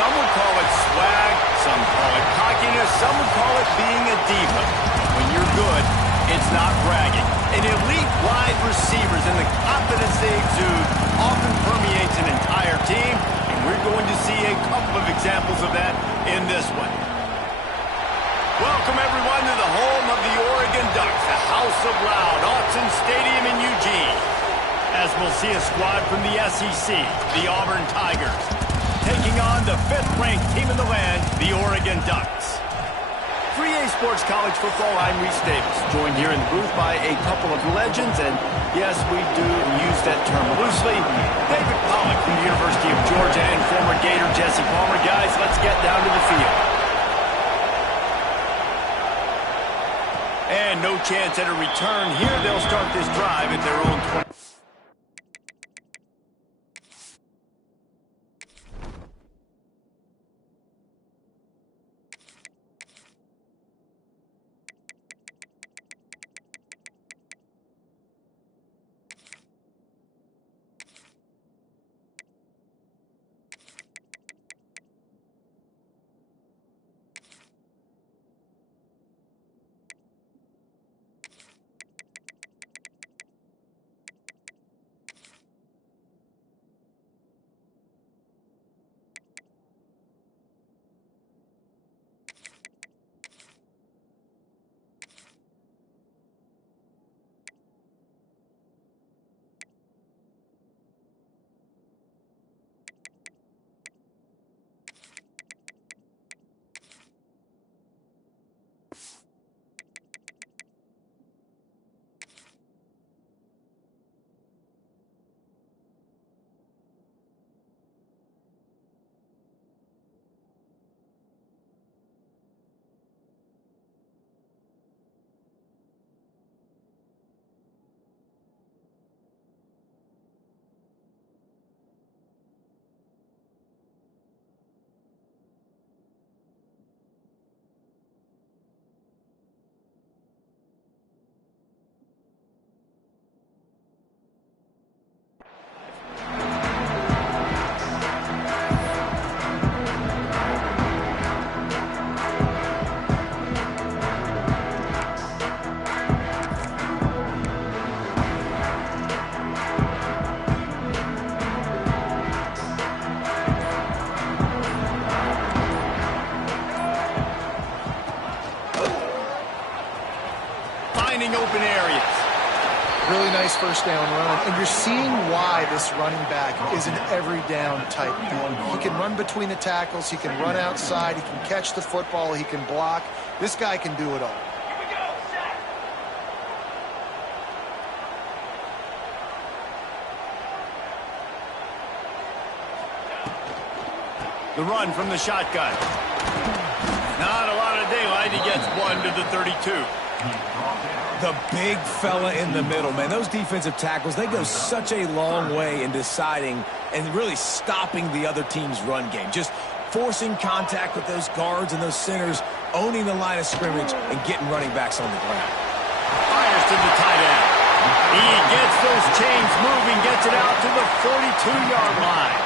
Some would call it swag, some call it cockiness, some would call it being a diva. When you're good, it's not bragging. An elite wide receivers and the confidence they exude often permeates an entire team, and we're going to see a couple of examples of that in this one. Welcome, everyone, to the home of the Oregon Ducks, the House of Loud, Autzen Stadium in Eugene. As we'll see a squad from the SEC, the Auburn Tigers, taking on the 5th-ranked team in the land, the Oregon Ducks. 3A Sports College Football, I'm Reese Davis, joined here in the booth by a couple of legends, and yes, we do use that term loosely. David Pollack from the University of Georgia and former Gator Jesse Palmer. Guys, let's get down to the field. And no chance at a return here. They'll start this drive at their own 20. Open areas. Really nice first down run, and you're seeing why this running back is an every down type. He can run between the tackles, he can run outside, he can catch the football, he can block. This guy can do it all. The run from the shotgun. Not a lot of daylight. He gets one to the 32. The big fella in the middle, man. Those defensive tackles, they go such a long way in deciding and really stopping the other team's run game. Just forcing contact with those guards and those centers, owning the line of scrimmage, and getting running backs on the ground. Fires to the tight end. He gets those chains moving, gets it out to the 42-yard line.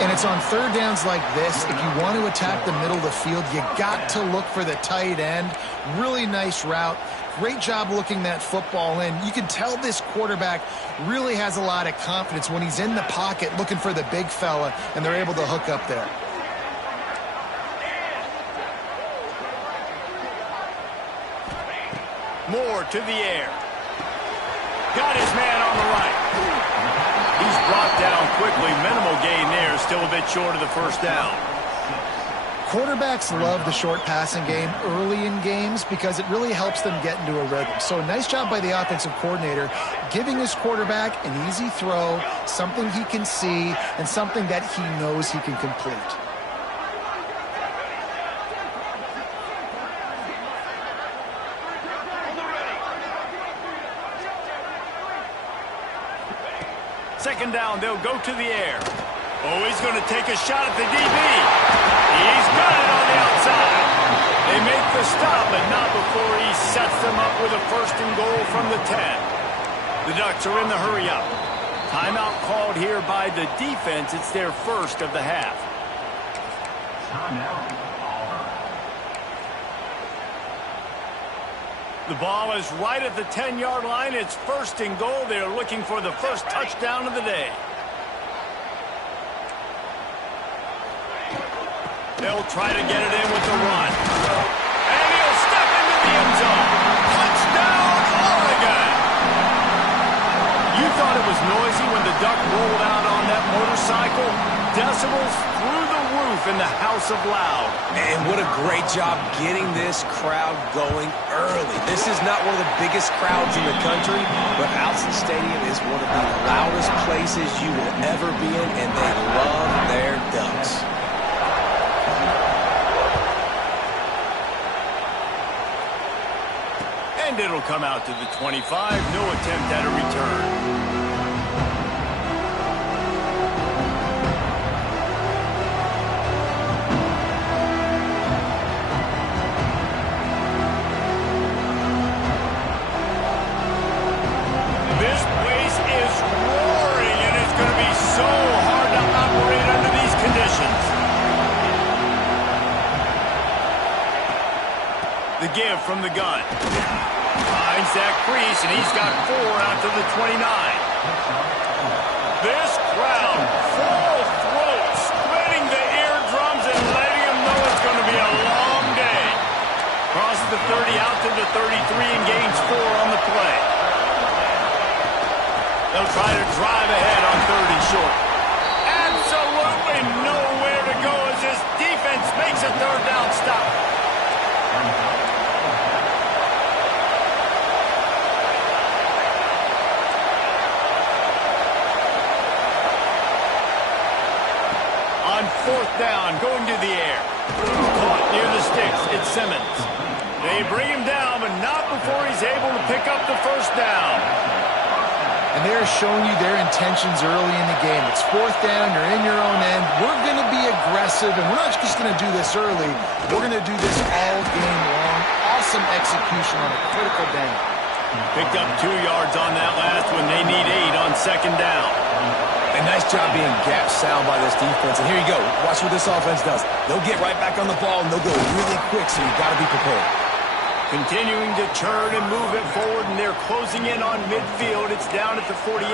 And it's on third downs like this. If you want to attack the middle of the field, you got to look for the tight end. Really nice route. Great job looking that football in. You can tell this quarterback really has a lot of confidence when he's in the pocket looking for the big fella, and they're able to hook up there. Moore to the air. Got his man on the right. He's brought down quickly. Minimal gain there. Still a bit short of the first down. Quarterbacks love the short passing game early in games because it really helps them get into a rhythm. So nice job by the offensive coordinator giving his quarterback an easy throw, something he can see, and something that he knows he can complete. Second down, they'll go to the air. Oh, he's going to take a shot at the DB. He's got it on the outside. They make the stop, but not before he sets them up with a first and goal from the 10. The Ducks are in the hurry-up. Timeout called here by the defense. It's their first of the half. The ball is right at the 10-yard line. It's 1st and goal. They're looking for the first touchdown of the day. They'll try to get it in with the run. And he'll step into the end zone. Touchdown, Oregon! You thought it was noisy when the Duck rolled out on that motorcycle? Decibels through the roof in the House of Loud. And what a great job getting this crowd going early. This is not one of the biggest crowds in the country, but Autzen Stadium is one of the loudest places you will ever be in, and they love their Ducks. And it'll come out to the 25. No attempt at a return. This place is roaring, and it's going to be so hard to operate under these conditions. The give from the gun. Finds that crease, and he's got 4 out to the 29. This crowd, full throat, splitting the eardrums and letting them know it's going to be a long day. Cross the 30 out to the 33 and gains 4 on the play. They'll try to drive ahead on 3rd and short. Absolutely nowhere to go as this defense makes a 3rd down stop. On 4th down, going to the air. Caught near the sticks. It's Simmons. They bring him down, but not before he's able to pick up the 1st down. And they're showing you their intentions early in the game. It's 4th down, you're in your own end. We're going to be aggressive, and we're not just going to do this early. We're going to do this all game long. Awesome execution on a critical down. Picked up 2 yards on that last one. They need 8 on 2nd down. A nice job being gap sound by this defense. And here you go. Watch what this offense does. They'll get right back on the ball, and they'll go really quick, so you've got to be prepared. Continuing to churn and move it forward, and they're closing in on midfield. It's down at the 48.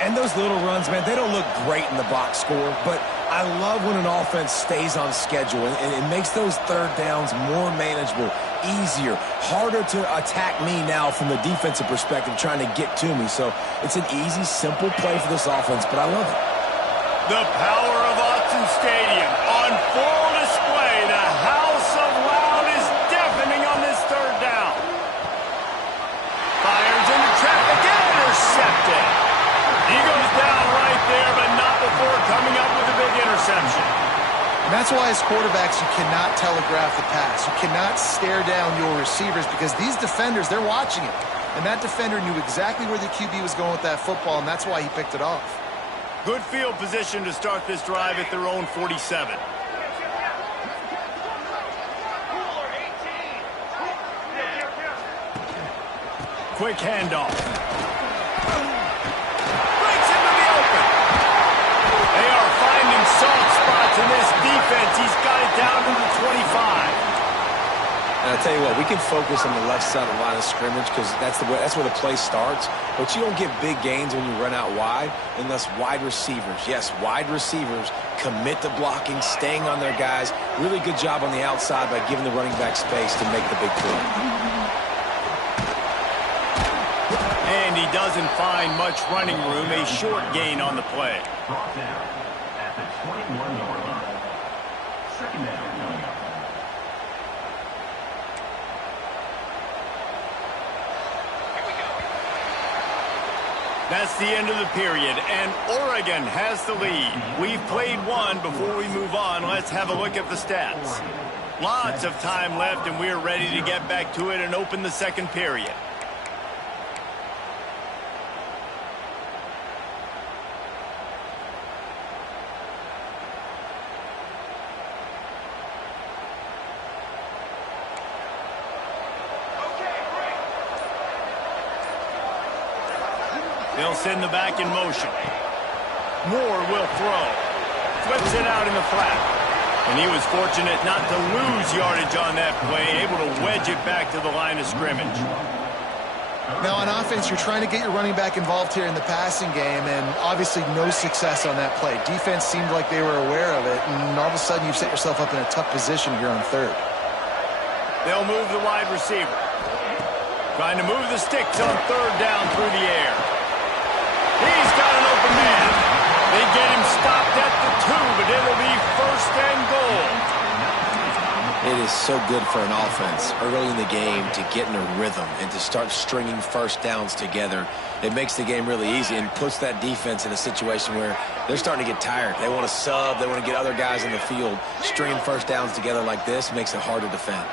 And those little runs, man, they don't look great in the box score, but I love when an offense stays on schedule, and it makes those 3rd downs more manageable, easier, harder to attack me now from the defensive perspective trying to get to me. So it's an easy, simple play for this offense, but I love it. The power of Autzen Stadium on full display. The House of Loud is deafening on this 3rd down. Fires into traffic and intercepted. He goes down right there, but not before coming up with a big interception. And that's why as quarterbacks, you cannot telegraph the pass. You cannot stare down your receivers because these defenders, they're watching it. And that defender knew exactly where the QB was going with that football, and that's why he picked it off. Good field position to start this drive at their own 47. Quick handoff. Breaks into the open. They are finding soft spots in this defense. He's got it down to the 25. And I tell you what, we can focus on the left side of the line of scrimmage because that's where the play starts. But you don't get big gains when you run out wide unless wide receivers, yes, wide receivers commit to blocking, staying on their guys. Really good job on the outside by giving the running back space to make the big play. And he doesn't find much running room. A short gain on the play. Brought down at the 21-yard line. 2nd down. That's the end of the period, and Oregon has the lead. We've played one. Before we move on, let's have a look at the stats. Lots of time left, and we're ready to get back to it and open the 2nd period. They'll send the back in motion. Moore will throw. Flips it out in the flat. And he was fortunate not to lose yardage on that play, able to wedge it back to the line of scrimmage. Now, on offense, you're trying to get your running back involved here in the passing game, and obviously no success on that play. Defense seemed like they were aware of it, and all of a sudden you've set yourself up in a tough position here on third. They'll move the wide receiver. Trying to move the sticks on third down through the air. He's got an open man. They get him stopped at the 2, but it'll be first and goal. It is so good for an offense early in the game to get in a rhythm and to start stringing first downs together. It makes the game really easy and puts that defense in a situation where they're starting to get tired. They want to sub. They want to get other guys in the field. Stringing first downs together like this makes it hard to defend.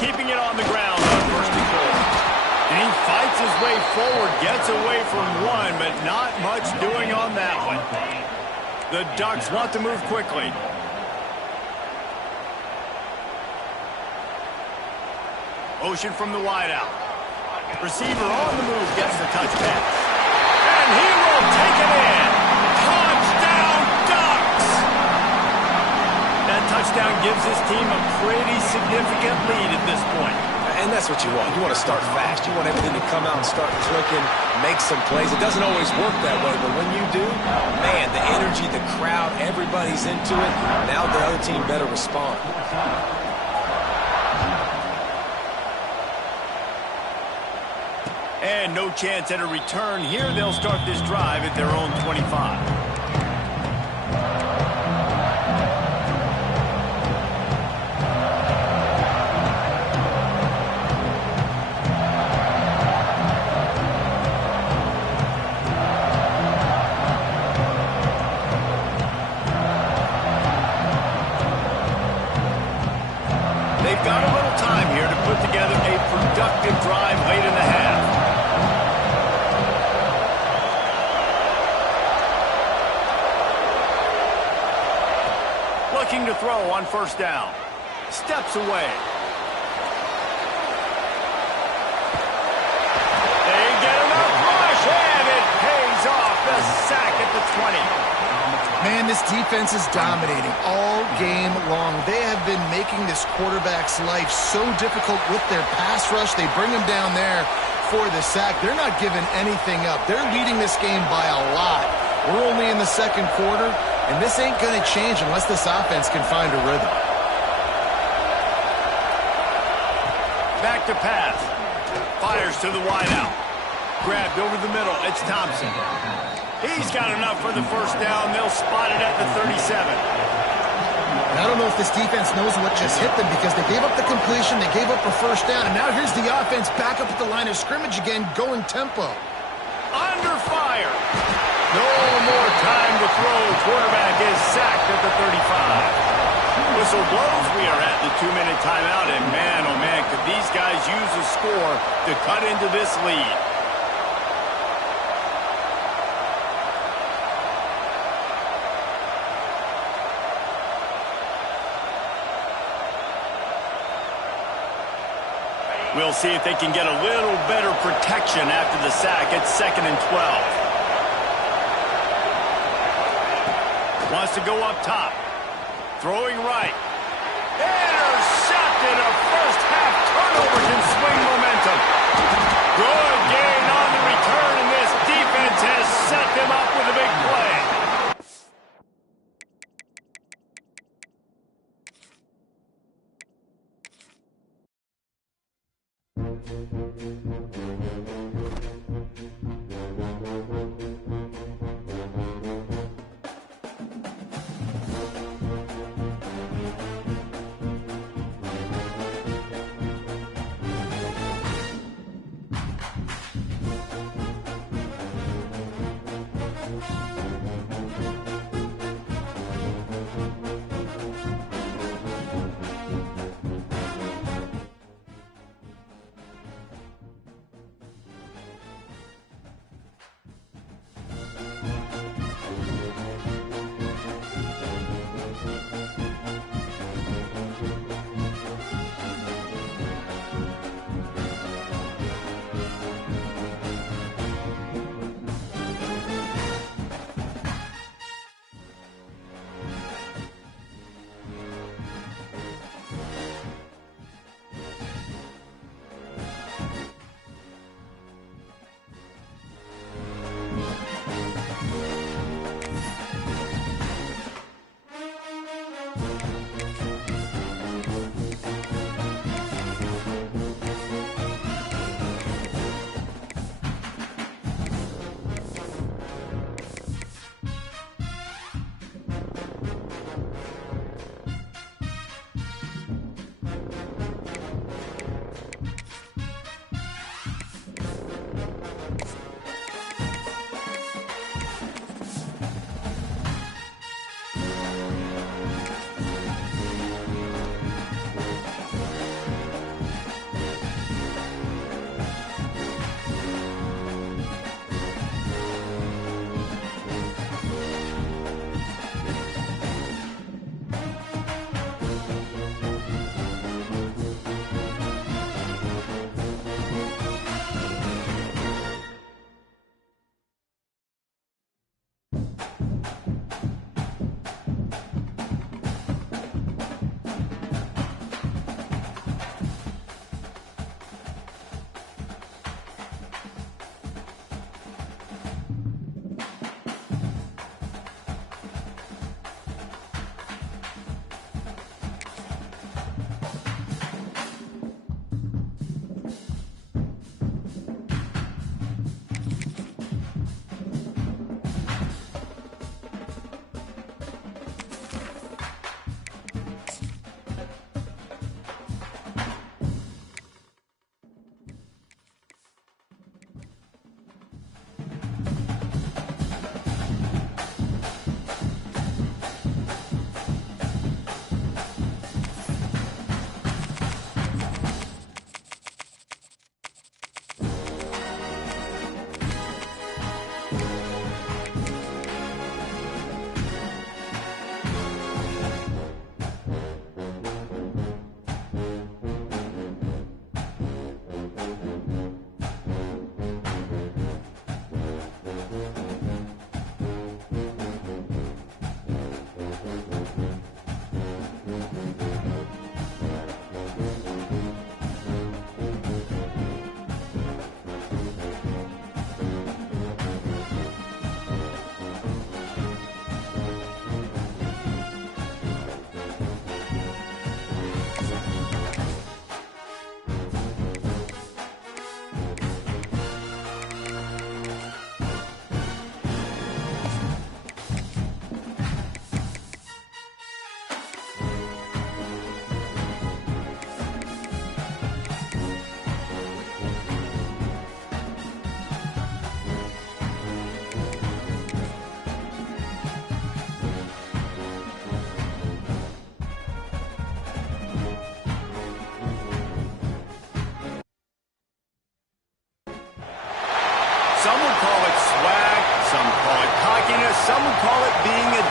Keeping it on the ground on first and goal. And he fights his way forward, gets away from one, but not much doing on that one. The Ducks want to move quickly. Motion from the wideout. Receiver on the move gets the touch pass. And he will take it in. Touchdown, Ducks! That touchdown gives his team a pretty significant lead at this point. And that's what you want. You want to start fast. You want everything to come out and start clicking, make some plays. It doesn't always work that way, but when you do, man, the energy, the crowd, everybody's into it. Now the other team better respond. And no chance at a return here. They'll start this drive at their own 25. They've got a little time here to put together a productive drive late in the half. Looking to throw on first down. Steps away. They get enough rush, and it pays off. The sack at the 20. Man, this defense is dominating all game long. They have been making this quarterback's life so difficult with their pass rush. They bring him down there for the sack. They're not giving anything up. They're leading this game by a lot. We're only in the second quarter, and this ain't going to change unless this offense can find a rhythm. Back to pass. Fires to the wideout. Grabbed over the middle. It's Thompson. He's got enough for the first down. They'll spot it at the 37. I don't know if this defense knows what just hit them because they gave up the completion, they gave up a first down, and now here's the offense back up at the line of scrimmage again, going tempo. Under fire. No more time to throw. Quarterback is sacked at the 35. Whistle blows. We are at the 2-minute timeout, and man, oh man, could these guys use a score to cut into this lead. We'll see if they can get a little better protection after the sack. It's 2nd and 12. Wants to go up top. Throwing right. Intercepted. A first half turnover can swing momentum. Good gain on the return, and this defense has set them up with a big play.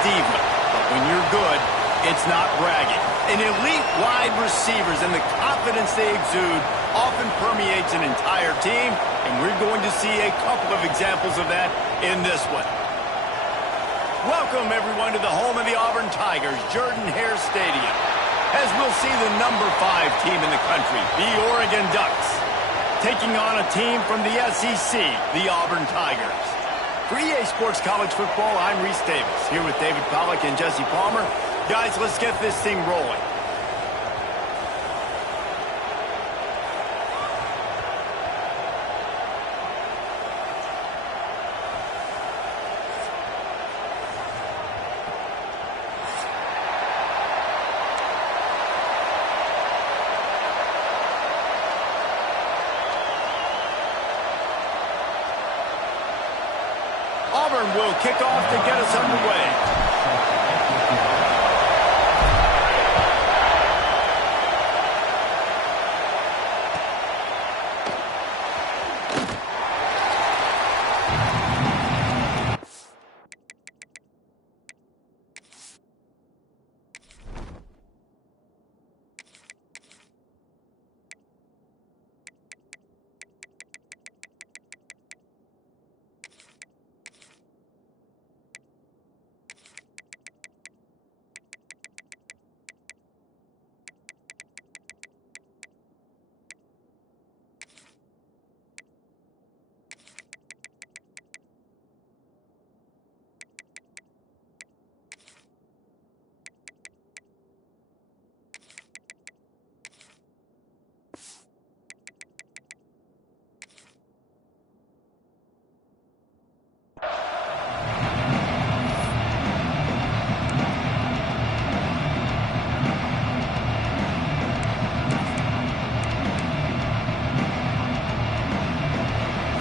diva, but when you're good, it's not bragging. And elite wide receivers and the confidence they exude often permeates an entire team, and we're going to see a couple of examples of that in this one. Welcome, everyone, to the home of the Auburn Tigers, Jordan-Hare Stadium, as we'll see the number 5 team in the country, the Oregon Ducks, taking on a team from the SEC, the Auburn Tigers. For EA Sports College Football, I'm Reese Davis, here with David Pollack and Jesse Palmer. Guys, let's get this thing rolling. Auburn will kick off to get us underway.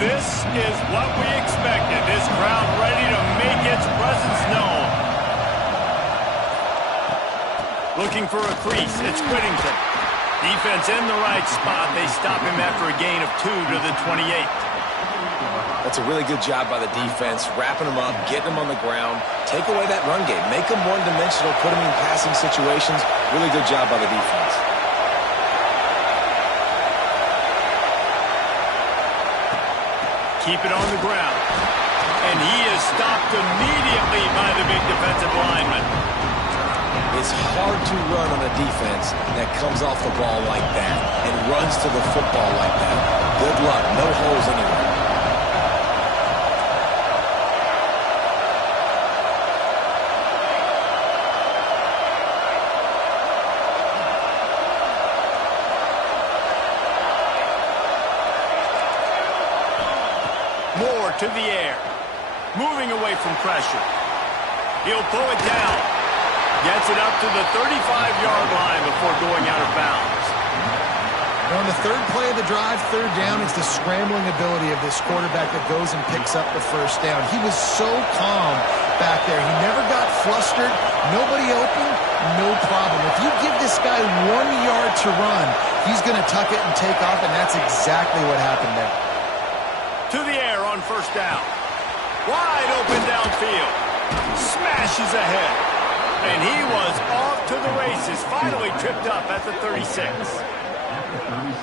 This is what we expected. This crowd ready to make its presence known. Looking for a crease. It's Whittington. Defense in the right spot. They stop him after a gain of 2 to the 28. That's a really good job by the defense, wrapping him up, getting him on the ground, take away that run game, make him one-dimensional, put him in passing situations. Really good job by the defense. Keep it on the ground. And he is stopped immediately by the big defensive lineman. It's hard to run on a defense that comes off the ball like that and runs to the football like that. Good luck. No holes anywhere. Moore to the air. Moving away from pressure. He'll pull it down. Gets it up to the 35-yard line before going out of bounds. On the third play of the drive, third down, it's the scrambling ability of this quarterback that goes and picks up the first down. He was so calm back there. He never got flustered. Nobody open, no problem. If you give this guy 1 yard to run, he's going to tuck it and take off, and that's exactly what happened there. To the air on first down. Wide open downfield. Smashes ahead. And he was off to the races. Finally tripped up at the 36.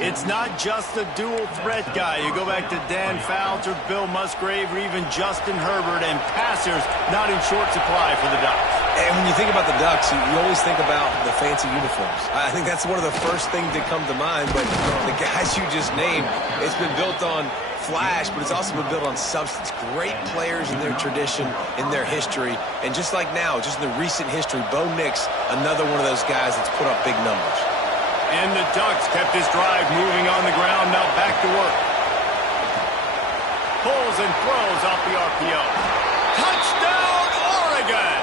It's not just the dual threat guy. You go back to Dan Fouts or Bill Musgrave or even Justin Herbert, and passers not in short supply for the Ducks. And when you think about the Ducks, you always think about the fancy uniforms. I think that's one of the first things that come to mind, but the guys you just named, it's been built on flash, but it's also been built on substance. Great players in their tradition, in their history, and just like now, just in the recent history, Bo Nix, another one of those guys that's put up big numbers. And the Ducks kept this drive moving on the ground, now back to work. Pulls and throws off the RPO. Touchdown, Oregon!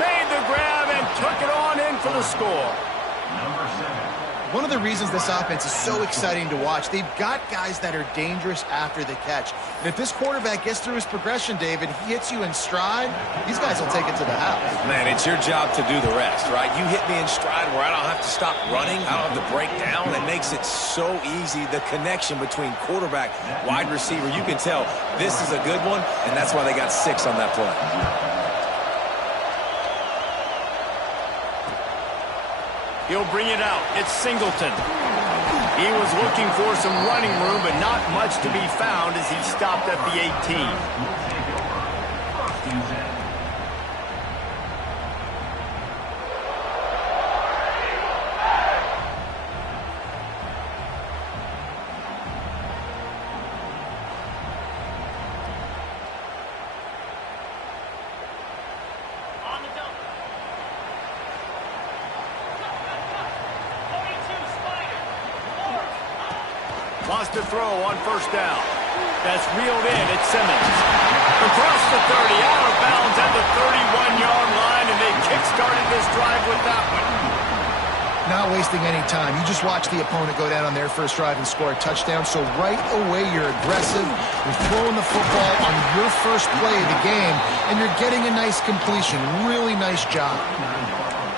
Made the grab and took it on in for the score. Number 7. One of the reasons this offense is so exciting to watch, they've got guys that are dangerous after the catch. And if this quarterback gets through his progression, David, he hits you in stride, these guys will take it to the house. Man, it's your job to do the rest, right? You hit me in stride where I don't have to stop running, I don't have to break down. It makes it so easy, the connection between quarterback, wide receiver. You can tell this is a good one, and that's why they got 6 on that play. He'll bring it out. It's Singleton. He was looking for some running room, but not much to be found as he stopped at the 18. Wants to throw on first down. That's reeled in. It's Simmons. Across the 30, out of bounds at the 31-yard line, and they kick-started this drive with that one. Not wasting any time. You just watch the opponent go down on their first drive and score a touchdown. So right away, you're aggressive. You're throwing the football on your first play of the game, and you're getting a nice completion. Really nice job.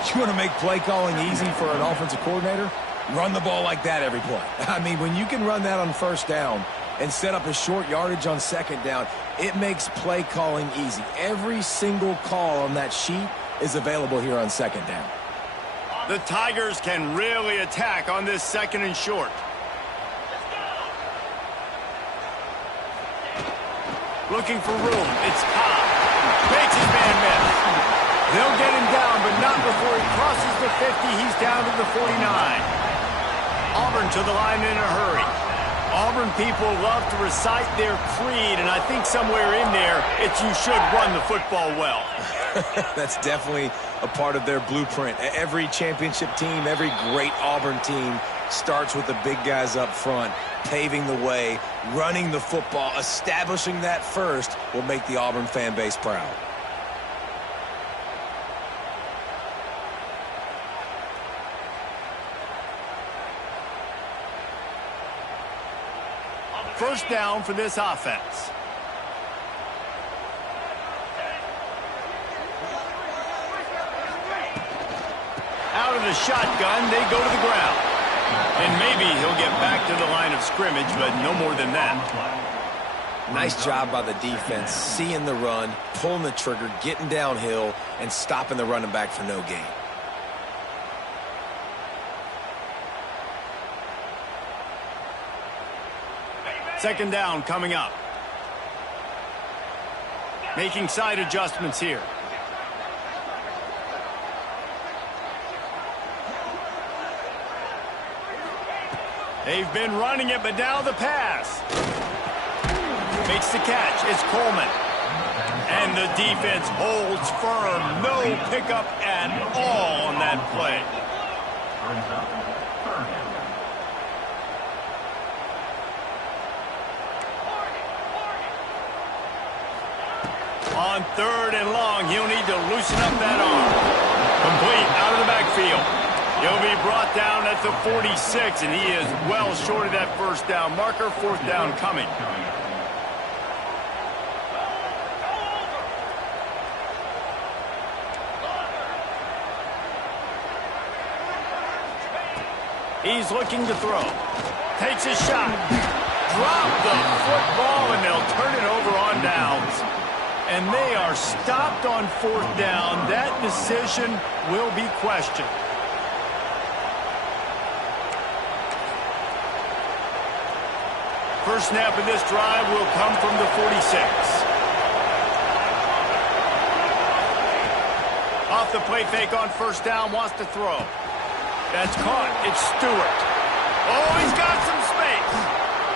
You want to make play calling easy for an offensive coordinator? Run the ball like that every play. I mean, when you can run that on first down and set up a short yardage on second down, it makes play calling easy. Every single call on that sheet is available here on second down. The Tigers can really attack on this second and short. Looking for room. It's Cobb. Makes his man miss. They'll get him down, but not before he crosses the 50. He's down to the 49. Auburn to the line in a hurry. Auburn people love to recite their creed, and I think somewhere in there, it's you should run the football well. That's definitely a part of their blueprint. Every championship team, every great Auburn team starts with the big guys up front, paving the way, running the football, establishing that first will make the Auburn fan base proud. First down for this offense. Out of the shotgun, they go to the ground. And maybe he'll get back to the line of scrimmage, but no more than that. Nice job by the defense, seeing the run, pulling the trigger, getting downhill, and stopping the running back for no gain. Second down coming up. Making side adjustments here. They've been running it, but now the pass. Makes the catch. It's Coleman. And the defense holds firm. No pickup at all on that play. On third and long, he'll need to loosen up that arm. Complete out of the backfield. He'll be brought down at the 46, and he is well short of that first down marker. Fourth down coming. He's looking to throw. Takes a shot. Drop the football, and they'll turn it over on downs. And they are stopped on fourth down. That decision will be questioned. First snap of this drive will come from the 46. Off the play fake on first down, wants to throw. That's caught. It's Stewart. Oh, he's got some space.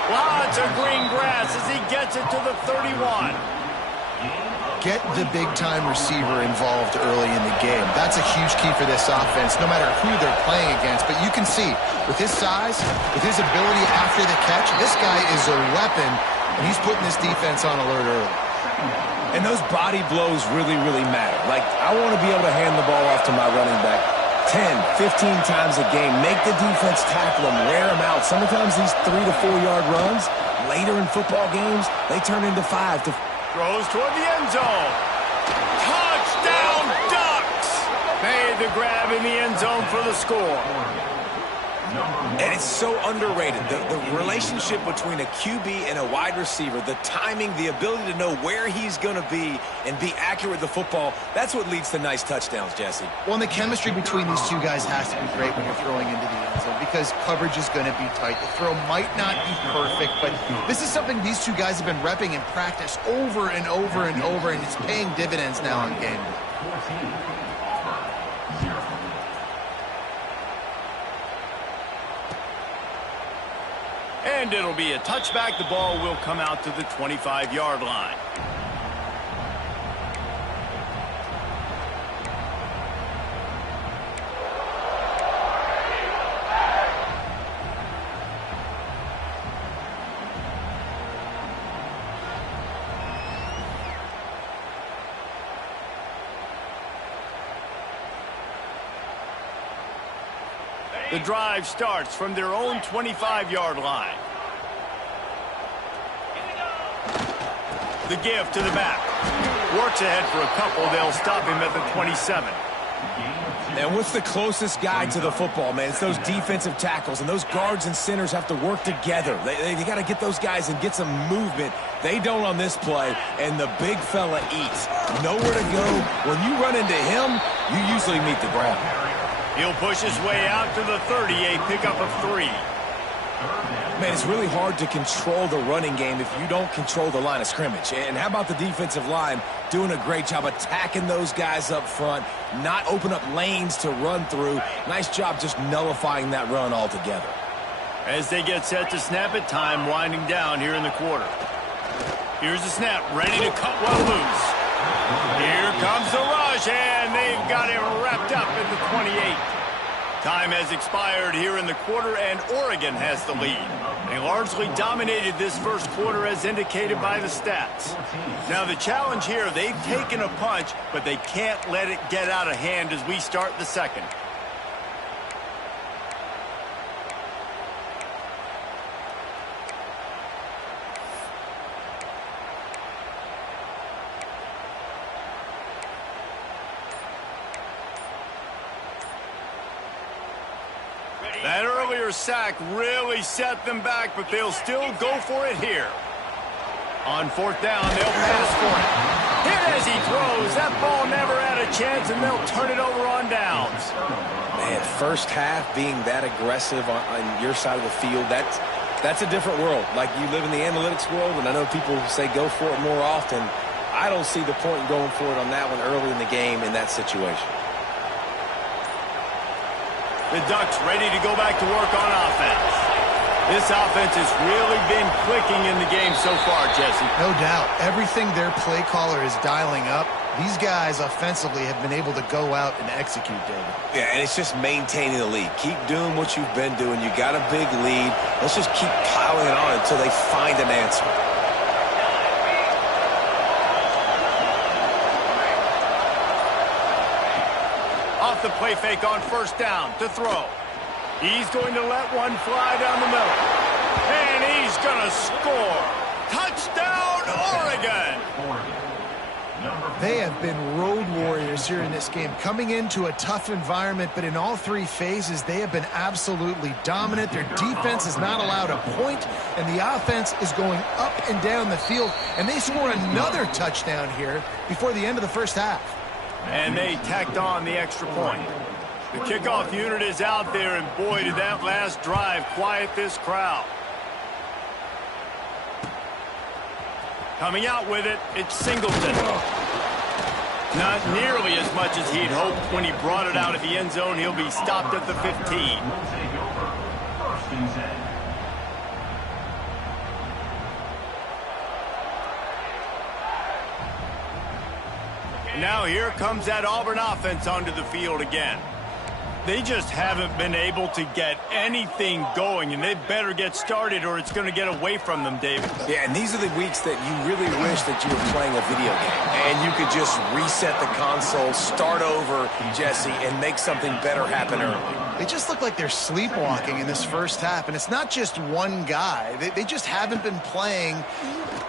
Lots of green grass as he gets it to the 31. Get the big-time receiver involved early in the game. That's a huge key for this offense, no matter who they're playing against. But you can see, with his size, with his ability after the catch, this guy is a weapon, and he's putting this defense on alert early. And those body blows really, really matter. Like, I want to be able to hand the ball off to my running back 10, 15 times a game. Make the defense tackle him, wear him out. Sometimes these 3 to 4 yard runs, later in football games, they turn into 5 to... Throws toward the end zone. Touchdown, Ducks! Made the grab in the end zone for the score. And it's so underrated. The relationship between a QB and a wide receiver, the timing, the ability to know where he's going to be and be accurate with the football, that's what leads to nice touchdowns, Jesse. Well, and the chemistry between these two guys has to be great when you're throwing into the end zone because coverage is going to be tight. The throw might not be perfect, but this is something these two guys have been repping in practice over and over and over, and it's paying dividends now on game. 14, Auburn, 0. And it'll be a touchback. The ball will come out to the 25-yard line. The drive starts from their own 25-yard line. The give to the back. Works ahead for a couple. They'll stop him at the 27. And what's the closest guy to the football, man? It's those defensive tackles, and those guards and centers have to work together. They got to get those guys and get some movement. They don't on this play, and the big fella eats. Nowhere to go. When you run into him, you usually meet the ground. He'll push his way out to the 30, a pickup of 3. Man, it's really hard to control the running game if you don't control the line of scrimmage. And how about the defensive line doing a great job attacking those guys up front, not open up lanes to run through. Nice job just nullifying that run altogether. As they get set to snap it, time winding down here in the quarter. Here's the snap, ready to cut well loose. Here comes the rush, and they've got it wrapped up at the 28. Time has expired here in the quarter, and Oregon has the lead. They largely dominated this first quarter as indicated by the stats. Now the challenge here, they've taken a punch, but they can't let it get out of hand as we start the second. That earlier sack really set them back, but they'll still go for it here. On fourth down, they'll pass for it. Hit as he throws. That ball never had a chance, and they'll turn it over on downs. Man, first half being that aggressive on your side of the field, that's a different world. Like, you live in the analytics world, and I know people say go for it more often. I don't see the point in going for it on that one early in the game in that situation. The Ducks ready to go back to work on offense. This offense has really been clicking in the game so far, Jesse. No doubt. Everything their play caller is dialing up, these guys offensively have been able to go out and execute, David. Yeah, and it's just maintaining the lead. Keep doing what you've been doing. You got a big lead. Let's just keep piling it on until they find an answer. Off the play fake on first down to throw. He's going to let one fly down the middle. And he's going to score. Touchdown, Oregon! They have been road warriors here in this game, coming into a tough environment, but in all three phases, they have been absolutely dominant. Their defense has not allowed a point, and the offense is going up and down the field, and they score another touchdown here before the end of the first half. And they tacked on the extra point. The kickoff unit is out there, and boy, did that last drive quiet this crowd. Coming out with it, it's Singleton. Not nearly as much as he'd hoped when he brought it out of the end zone. He'll be stopped at the 15. Will take over. First and 10. Now here comes that Auburn offense onto the field again. They just haven't been able to get anything going, and they better get started or it's going to get away from them, David. Yeah, and these are the weeks that you really wish that you were playing a video game and you could just reset the console, start over, Jesse, and make something better happen early. They just look like they're sleepwalking in this first half, and it's not just one guy. They just haven't been playing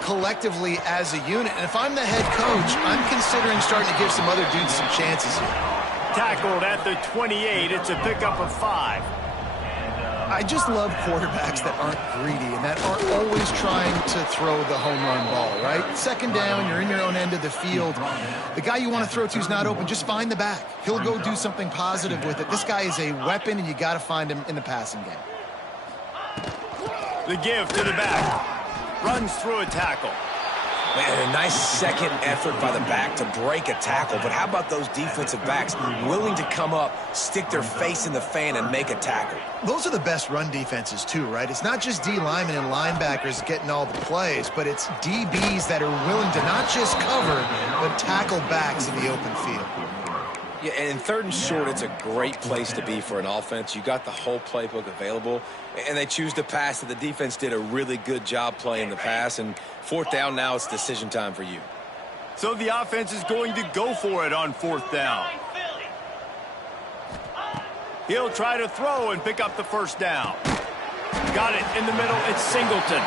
collectively as a unit. And if I'm the head coach, I'm considering starting to give some other dudes some chances here. Tackled at the 28. It's a pickup of 5. I just love quarterbacks that aren't greedy and that aren't always trying to throw the home run ball, right? Second down, you're in your own end of the field. The guy you want to throw to is not open. Just find the back. He'll go do something positive with it. This guy is a weapon, and you got to find him in the passing game. The give to the back. Runs through a tackle. Man, a nice second effort by the back to break a tackle. But how about those defensive backs willing to come up, stick their face in the fan, and make a tackle? Those are the best run defenses, too, right? It's not just D linemen and linebackers getting all the plays, but it's DBs that are willing to not just cover, but tackle backs in the open field. Yeah, and in third and short, it's a great place to be for an offense. You got the whole playbook available, and they choose to pass. And the defense did a really good job playing the pass. And fourth down, now it's decision time for you. So the offense is going to go for it on fourth down. He'll try to throw and pick up the first down. Got it in the middle. It's Singleton.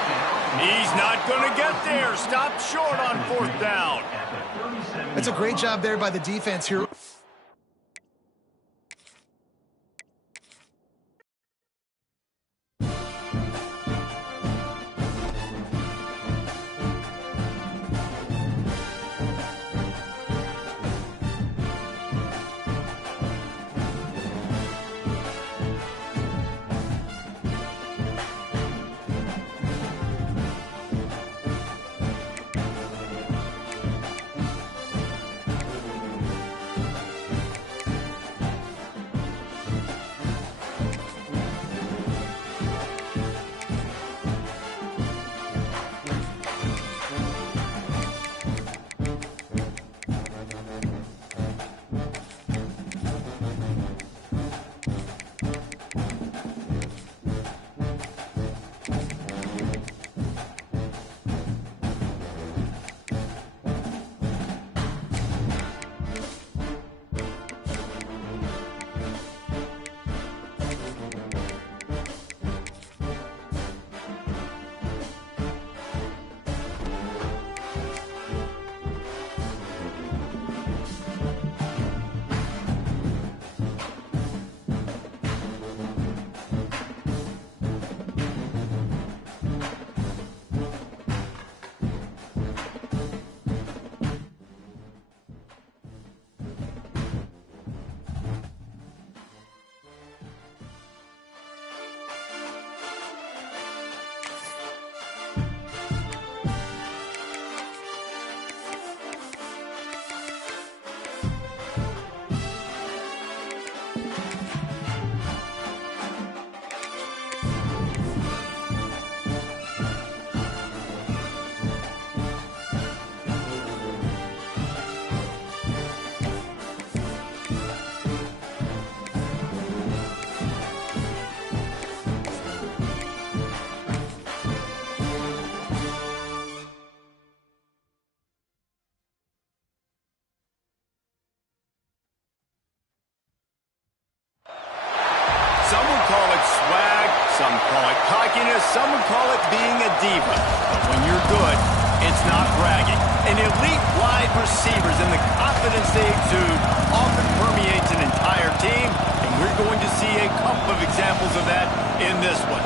He's not going to get there. Stopped short on fourth down. That's a great job there by the defense here. Some would call it swag, some call it cockiness, some would call it being a diva. But when you're good, it's not bragging. And elite wide receivers and the confidence they exude often permeates an entire team, and we're going to see a couple of examples of that in this one.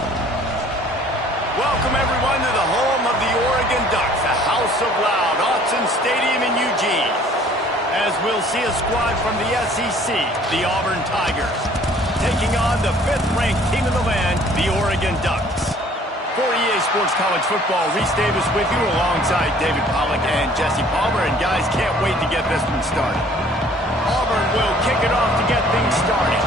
Welcome, everyone, to the home of the Oregon Ducks, the House of Loud, Autzen Stadium in Eugene. As we'll see a squad from the SEC, the Auburn Tigers, taking on the fifth-ranked team in the land, the Oregon Ducks. For EA Sports College Football, Reese Davis with you alongside David Pollack and Jesse Palmer. And guys, can't wait to get this one started. Auburn will kick it off to get things started.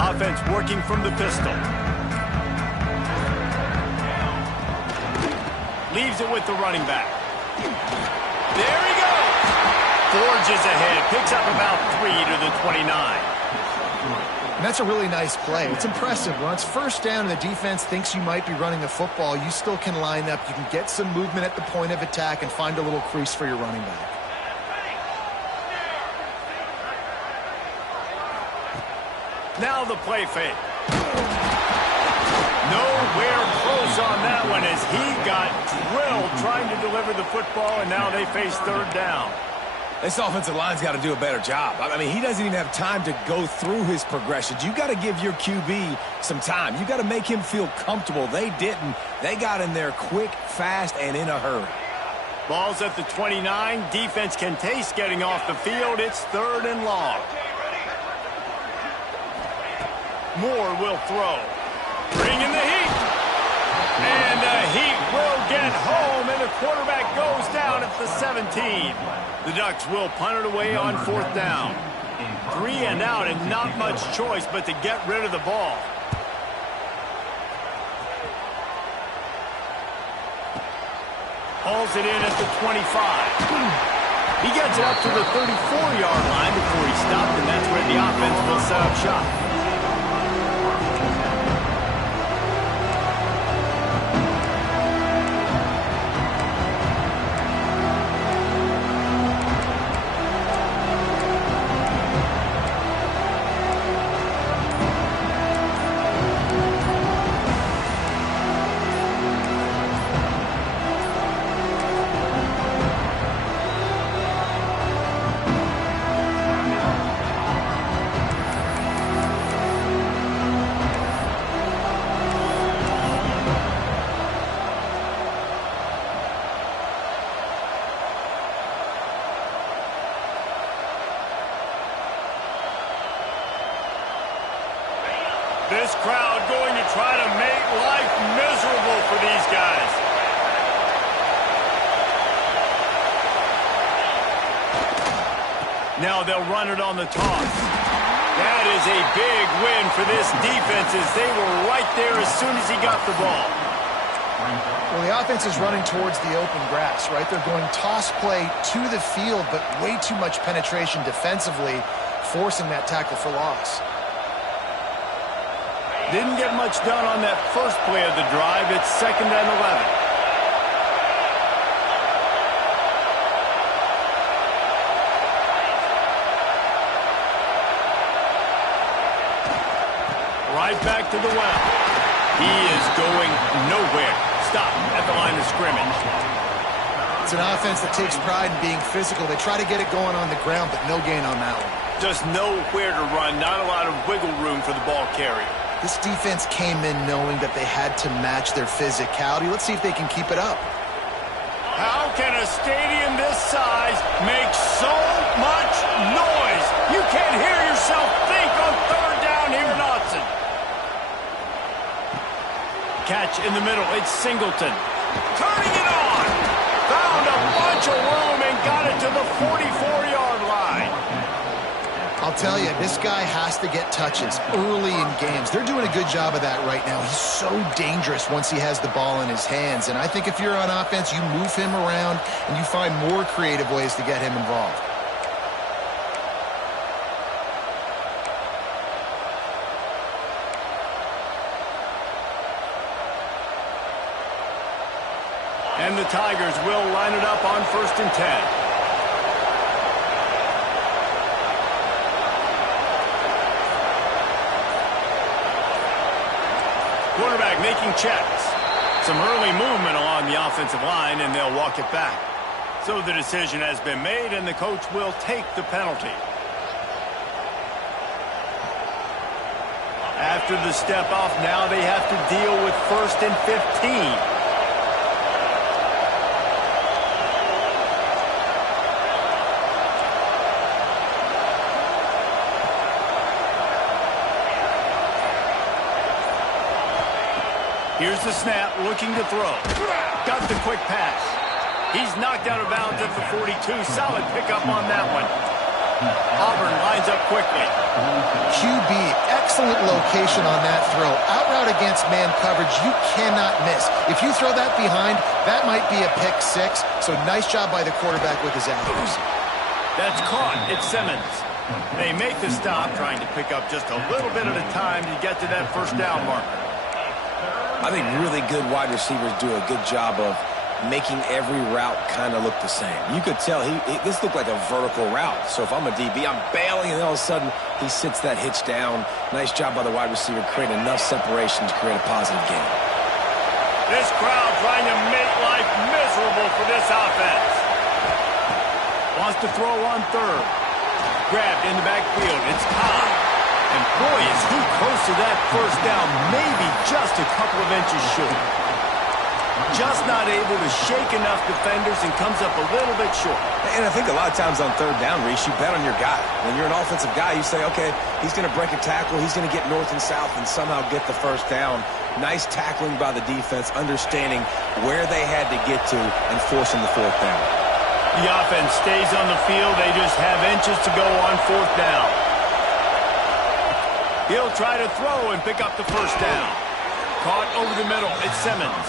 Offense working from the pistol. Leaves it with the running back. There he goes. Forges ahead. Picks up about 3 to the 29. And that's a really nice play. It's impressive. When it's first down and the defense thinks you might be running a football, you still can line up. You can get some movement at the point of attack and find a little crease for your running back. Now the play fake. Nowhere close on that one as he got drilled trying to deliver the football, and now they face third down. This offensive line's got to do a better job. I mean, he doesn't even have time to go through his progressions. You got to give your QB some time. You got to make him feel comfortable. They didn't. They got in there quick, fast, and in a hurry. Ball's at the 29. Defense can taste getting off the field. It's third and long. Moore will throw. Bring in the heat. And the heat will get home, and the quarterback goes down at the 17. The Ducks will punt it away on fourth down. 3 and out, and not much choice but to get rid of the ball. Hauls it in at the 25. He gets it up to the 34-yard line before he stopped, and that's where the offense will set up shop. This crowd going to try to make life miserable for these guys. Now they'll run it on the toss. That is a big win for this defense as they were right there as soon as he got the ball. Well, the offense is running towards the open grass, right? They're going toss play to the field, but way too much penetration defensively, forcing that tackle for loss. Didn't get much done on that first play of the drive. It's 2nd and 11. Right back to the well. He is going nowhere. Stop at the line of scrimmage. It's an offense that takes pride in being physical. They try to get it going on the ground, but no gain on that one. Just nowhere to run. Not a lot of wiggle room for the ball carrier. This defense came in knowing that they had to match their physicality. Let's see if they can keep it up. How can a stadium this size make so much noise? You can't hear yourself think on third down here in Autzen. Catch in the middle. It's Singleton. Turning it on. Found a bunch of room and got it to the 44-yard line. I'll tell you, this guy has to get touches early in games. They're doing a good job of that right now. He's so dangerous once he has the ball in his hands. And I think if you're on offense, you move him around and you find more creative ways to get him involved. And the Tigers will line it up on 1st and 10. Quarterback making checks. Some early movement along the offensive line, and they'll walk it back. So the decision has been made, and the coach will take the penalty. After the step off, now they have to deal with 1st and 15. Here's the snap, looking to throw. Got the quick pass. He's knocked out of bounds at the 42. Solid pickup on that one. Auburn lines up quickly. QB, excellent location on that throw. Out route against man coverage, you cannot miss. If you throw that behind, that might be a pick 6. So nice job by the quarterback with his accuracy. That's caught. It's Simmons. They make the stop, trying to pick up just a little bit at a time to get to that first down marker. I think really good wide receivers do a good job of making every route kind of look the same. You could tell this looked like a vertical route. So if I'm a DB, I'm bailing, and then all of a sudden he sits that hitch down. Nice job by the wide receiver, creating enough separation to create a positive gain. This crowd trying to make life miserable for this offense. Wants to throw on third. Grabbed in the backfield. It's Cobb. And boy, is he close to that first down. Maybe just a couple of inches short. Just not able to shake enough defenders and comes up a little bit short. And I think a lot of times on third down, Reese, you bet on your guy. When you're an offensive guy, you say, okay, he's going to break a tackle, he's going to get north and south and somehow get the first down. Nice tackling by the defense, understanding where they had to get to and forcing the fourth down. The offense stays on the field. They just have inches to go on fourth down. He'll try to throw and pick up the first down. Caught over the middle. It's Simmons.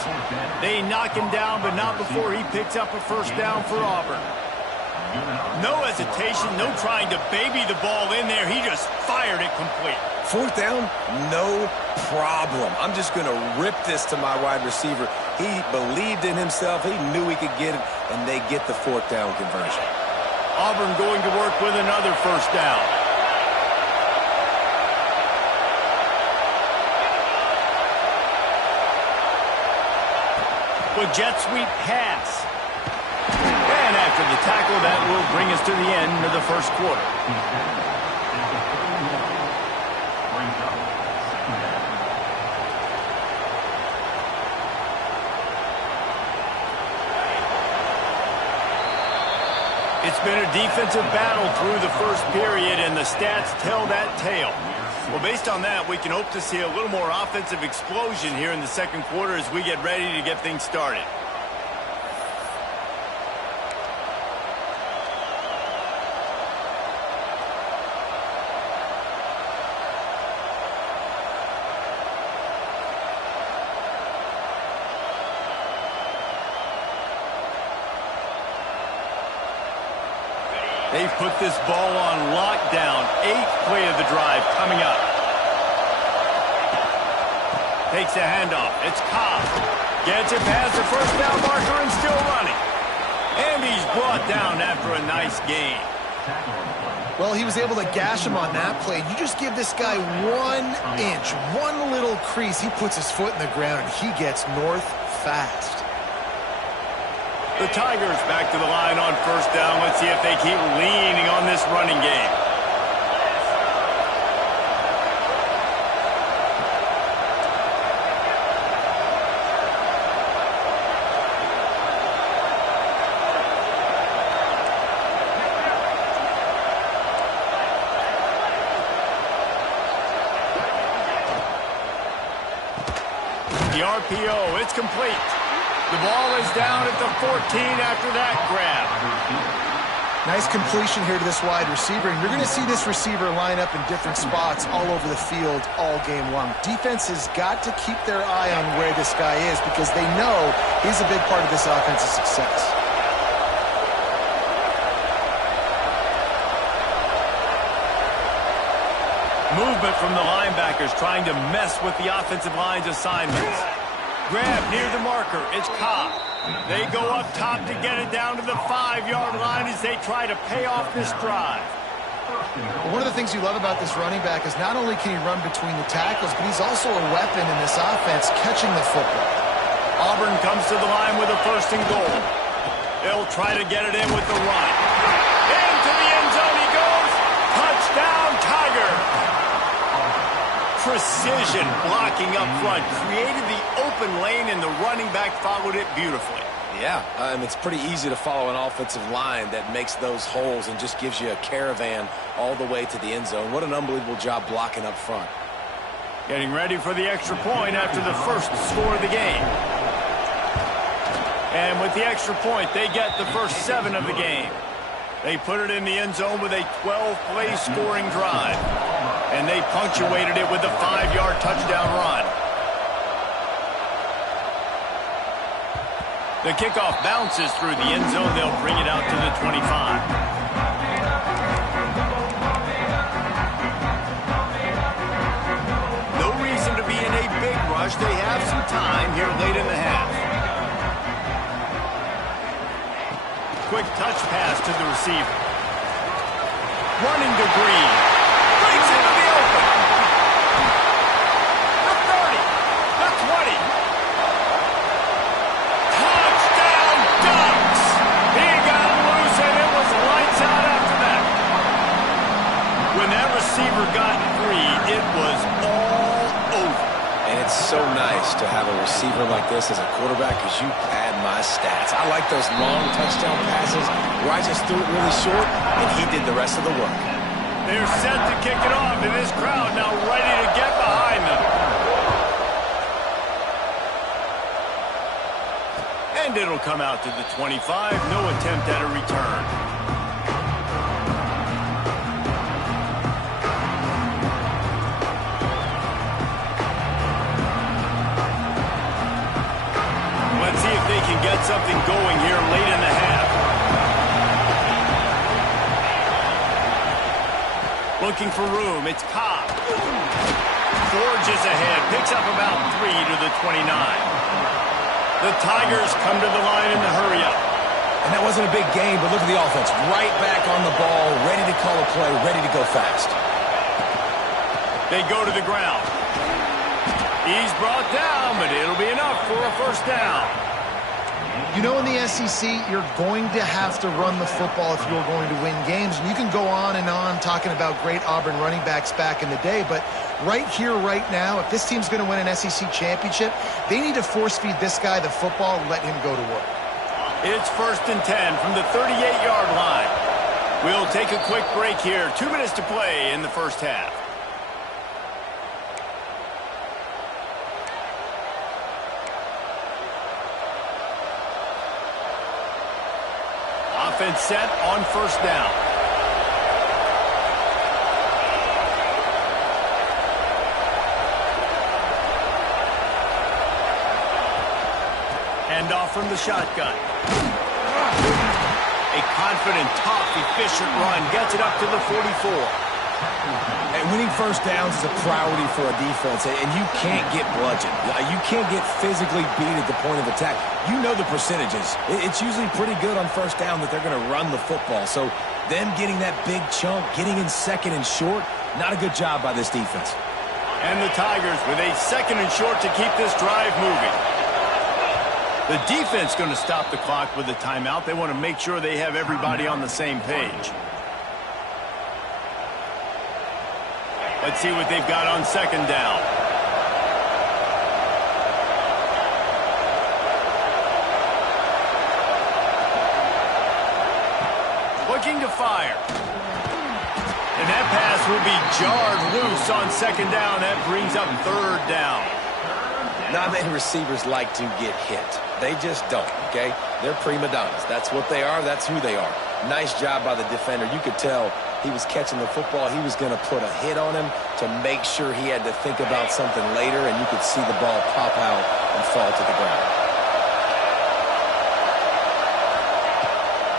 They knock him down, but not before he picks up a first down for Auburn. No hesitation, no trying to baby the ball in there. He just fired it complete. Fourth down, no problem. I'm just going to rip this to my wide receiver. He believed in himself. He knew he could get it, and they get the fourth down conversion. Auburn going to work with another first down. With jet sweep pass. And after the tackle, that will bring us to the end of the first quarter. It's been a defensive battle through the first period, and the stats tell that tale. Well, based on that, we can hope to see a little more offensive explosion here in the second quarter as we get ready to get things started. They've put this ball on lockdown. 8th play of the drive coming up. Takes a handoff. It's Cobb. Gets it past the first down marker and still running. And he's brought down after a nice gain. Well, he was able to gash him on that play. You just give this guy 1 inch, one little crease. He puts his foot in the ground, and he gets north fast. The Tigers back to the line on first down. Let's see if they keep leaning on this running game. The RPO, it's complete. The ball is down at the 14 after that grab. Nice completion here to this wide receiver, and you're going to see this receiver line up in different spots all over the field all game long. Defense has got to keep their eye on where this guy is because they know he's a big part of this offense's success. Movement from the linebackers trying to mess with the offensive line's assignments. Grab near the marker. It's Cobb. They go up top to get it down to the 5-yard line as they try to pay off this drive. Well, one of the things you love about this running back is not only can he run between the tackles, but he's also a weapon in this offense catching the football. Auburn comes to the line with a first and goal. They'll try to get it in with the run. Into the end zone he goes. Touchdown, Tiger. Precision blocking up front, created the open lane, and the running back followed it beautifully. Yeah, it's pretty easy to follow an offensive line that makes those holes and just gives you a caravan all the way to the end zone. What an unbelievable job blocking up front. Getting ready for the extra point after the first score of the game. And with the extra point, they get the first 7 of the game. They put it in the end zone with a 12-play scoring drive. And they punctuated it with a 5-yard touchdown run. The kickoff bounces through the end zone. They'll bring it out to the 25. quick touch pass to the receiver. Running to Green. Breaks into the open. The 30. The 20. Touchdown Ducks! He got loose and it was lights out after that. When that receiver got free, it was all over. And it's so nice to have a receiver like this as a quarterback because you pad my stats. I like those long touchdown passes where I just threw it really short and he did the rest of the work. They're set to kick it off, and this crowd now ready to get behind them. And it'll come out to the 25. No attempt at a return. Let's see if they can get something going here late in the half. Looking for room, it's Cobb. Forges ahead, picks up about 3 to the 29. The Tigers come to the line in the hurry-up. And that wasn't a big game, but look at the offense. Right back on the ball, ready to call a play, ready to go fast. They go to the ground. He's brought down, but it'll be enough for a first down. You know, in the SEC, you're going to have to run the football if you're going to win games. And you can go on and on talking about great Auburn running backs back in the day, but right here, right now, if this team's going to win an SEC championship, they need to force-feed this guy the football and let him go to work. It's 1st and 10 from the 38-yard line. We'll take a quick break here. 2 minutes to play in the first half. Offense set on first down. Handoff from the shotgun. A confident, tough, efficient run gets it up to the 44. And winning first downs is a priority for a defense, and you can't get bludgeoned. You can't get physically beat at the point of attack. You know the percentages. It's usually pretty good on first down that they're going to run the football. So them getting that big chunk, getting in second and short, not a good job by this defense. And the Tigers with a 2nd and short to keep this drive moving. The defense going to stop the clock with a timeout. They want to make sure they have everybody on the same page. Let's see what they've got on 2nd down. Looking to fire. And that pass will be jarred loose on 2nd down. That brings up 3rd down. Not many receivers like to get hit. They just don't, okay? They're prima donnas. That's what they are. That's who they are. Nice job by the defender. You could tell he was catching the football. He was going to put a hit on him to make sure he had to think about something later, and you could see the ball pop out and fall to the ground.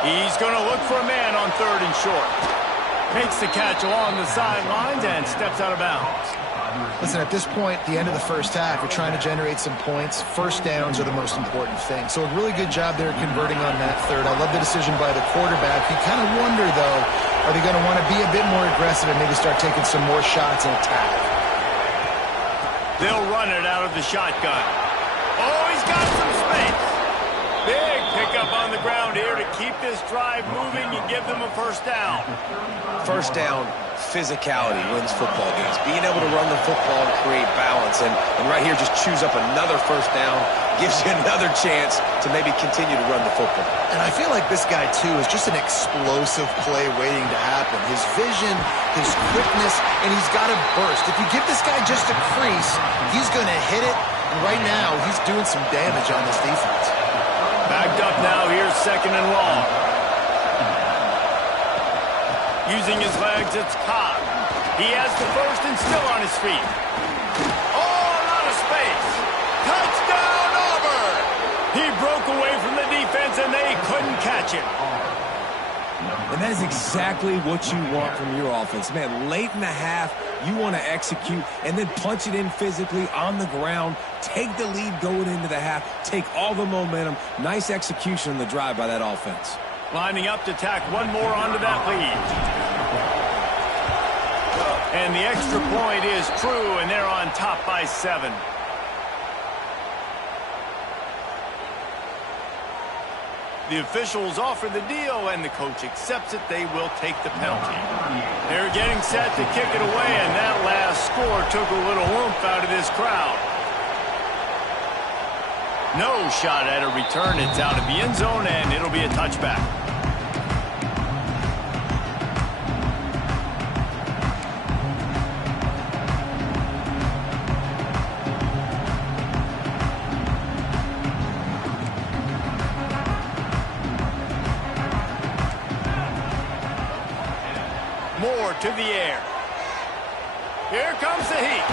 He's going to look for a man on 3rd and short. Makes the catch along the sidelines and steps out of bounds. Listen, at this point, the end of the first half, we're trying to generate some points. First downs are the most important thing. So a really good job there converting on that 3rd. I love the decision by the quarterback. You kind of wonder, though, are they going to want to be a bit more aggressive and maybe start taking some more shots and attack? They'll run it out of the shotgun. Oh, he's got some space. Big pickup on the ground here to keep this drive moving and give them a first down. First down, physicality wins football games. Being able to run the football and create balance. And right here, just choose up another first down, gives you another chance to maybe continue to run the football. And I feel like this guy, too, is just an explosive play waiting to happen. His vision, his quickness, and he's got a burst. If you give this guy just a crease, he's going to hit it. And right now, he's doing some damage on this defense. Backed up now, here's 2nd and long. Using his legs, it's Cobb. He has the first and still on his feet. Oh, a lot of space. Touchdown, Auburn! He broke away from the defense, and they couldn't catch him. And that is exactly what you want from your offense. Man, late in the half, you want to execute and then punch it in physically on the ground, take the lead going into the half, take all the momentum. Nice execution on the drive by that offense. Lining up to tack one more onto that lead. And the extra point is true, and they're on top by 7. The officials offer the deal, and the coach accepts it. They will take the penalty. They're getting set to kick it away, and that last score took a little oomph out of this crowd. No shot at a return. It's out of the end zone, and it'll be a touchback. Moore to the air. Here comes the heat.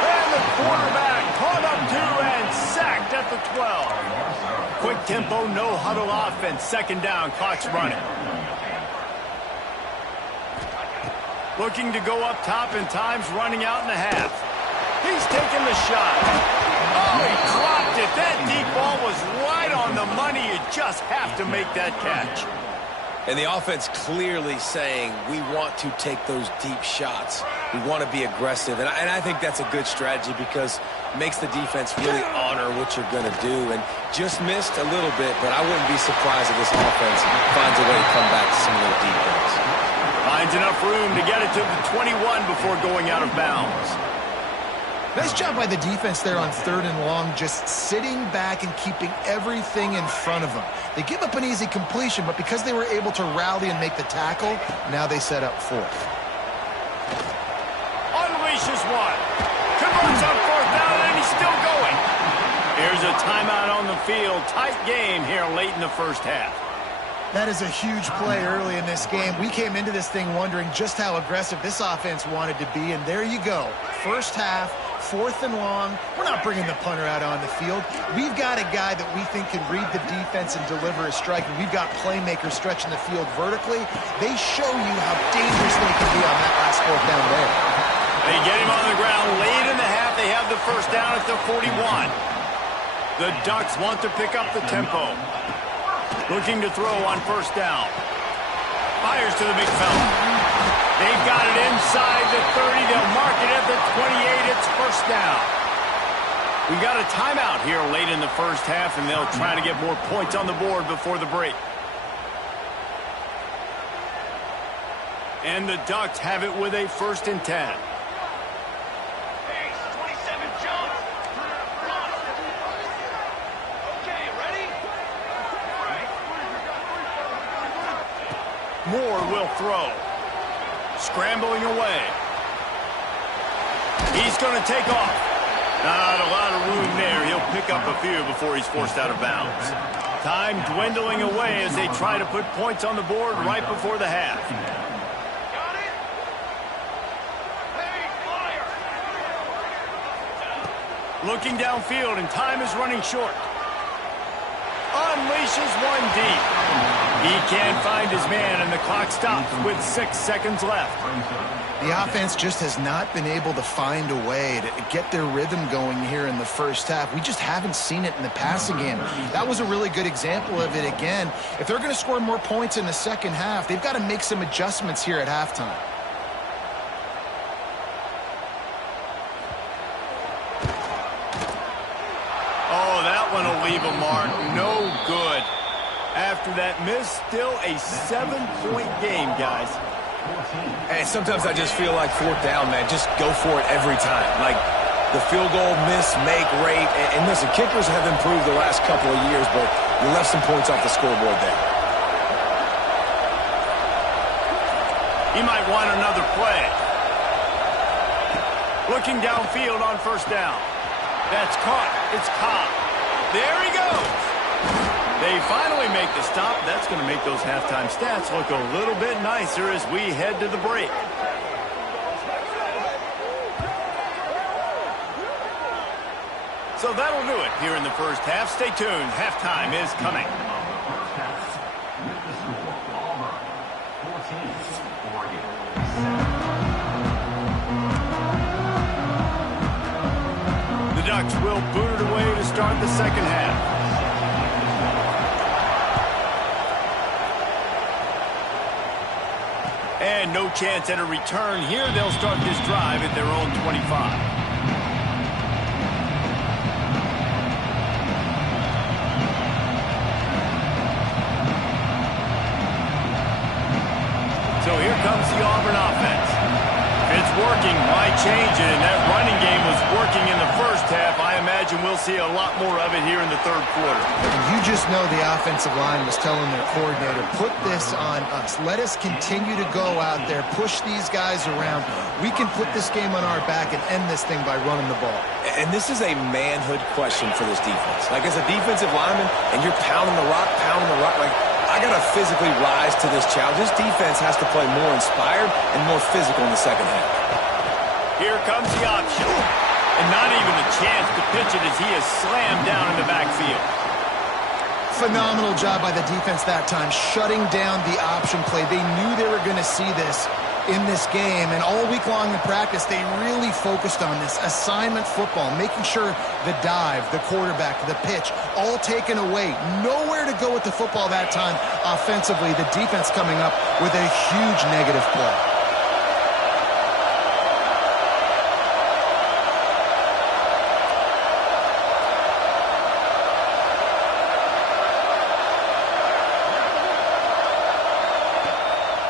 And the quarterback caught up to and sacked at the 12. Quick tempo, no huddle offense. Second down, clock's running. Looking to go up top, and time's running out in the half. He's taking the shot. Oh, he dropped it. That deep ball was right on the money. You just have to make that catch. And the offense clearly saying, we want to take those deep shots. We want to be aggressive. And I think that's a good strategy because it makes the defense really honor what you're going to do. And just missed a little bit, but I wouldn't be surprised if this offense finds a way to come back to some of those deep ones. Finds enough room to get it to the 21 before going out of bounds. Nice job by the defense there on 3rd and long, just sitting back and keeping everything in front of them. They give up an easy completion, but because they were able to rally and make the tackle, now they set up 4th. Unleashes one. Converts on 4th down, and he's still going. Here's a timeout on the field. Tight game here late in the first half. That is a huge play early in this game. We came into this thing wondering just how aggressive this offense wanted to be, and there you go. First half, 4th and long. We're not bringing the punter out on the field. We've got a guy that we think can read the defense and deliver a strike, and we've got playmakers stretching the field vertically. They show you how dangerous they can be on that last 4th down there. They get him on the ground late in the half. They have the first down at the 41. The Ducks want to pick up the tempo. Looking to throw on first down. Fires to the big fella. They've got it inside the 30. They'll mark it at the 28. It's first down. We've got a timeout here late in the first half, and they'll try to get more points on the board before the break. And the Ducks have it with a 1st and 10. Moore will throw. Scrambling away. He's going to take off. Not a lot of room there. He'll pick up a few before he's forced out of bounds. Time dwindling away as they try to put points on the board right before the half. Got it? Hey, fire! Looking downfield, and time is running short. Unleashes one deep. He can't find his man, and the clock stops with 6 seconds left. The offense just has not been able to find a way to get their rhythm going here in the first half. We just haven't seen it in the passing game. That was a really good example of it again. If they're going to score more points in the second half, they've got to make some adjustments here at halftime. Oh, that one will leave a mark. No good. After that miss, still a 7-point game, guys. And sometimes I just feel like 4th down, man, just go for it every time. Like the field goal miss, make rate. And listen, kickers have improved the last couple of years, but you left some points off the scoreboard there. He might want another play. Looking downfield on first down. That's caught. It's Cobb. There he goes. They finally make the stop. That's going to make those halftime stats look a little bit nicer as we head to the break. So that'll do it here in the first half. Stay tuned. Halftime is coming. The Ducks will boot it away to start the second half. And no chance at a return here. They'll start this drive at their own 25. So here comes the Auburn offense. If it's working, why change it? And that running game was working in the first half. I imagine we'll see a lot more of it here in the third quarter. You just know the offensive line was telling their coordinator, put this on us. Let us continue to go out there, push these guys around. We can put this game on our back and end this thing by running the ball. And this is a manhood question for this defense. Like, as a defensive lineman, and you're pounding the rock, like, I got to physically rise to this challenge. This defense has to play more inspired and more physical in the second half. Here comes the option. And not even a chance to pitch it as he is slammed down in the backfield. Phenomenal job by the defense that time, shutting down the option play. They knew they were going to see this in this game, and all week long in practice, they really focused on this assignment football, making sure the dive, the quarterback, the pitch, all taken away. Nowhere to go with the football that time offensively. The defense coming up with a huge negative play.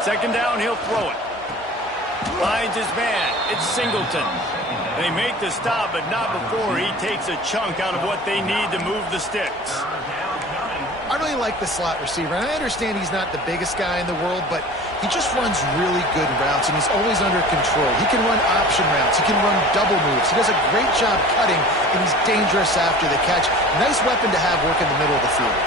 Second down, he'll throw it. Finds his man. It's Singleton. They make the stop, but not before he takes a chunk out of what they need to move the sticks. I really like the slot receiver, and I understand he's not the biggest guy in the world, but he just runs really good routes, and he's always under control. He can run option routes. He can run double moves. He does a great job cutting, and he's dangerous after the catch. Nice weapon to have work in the middle of the field.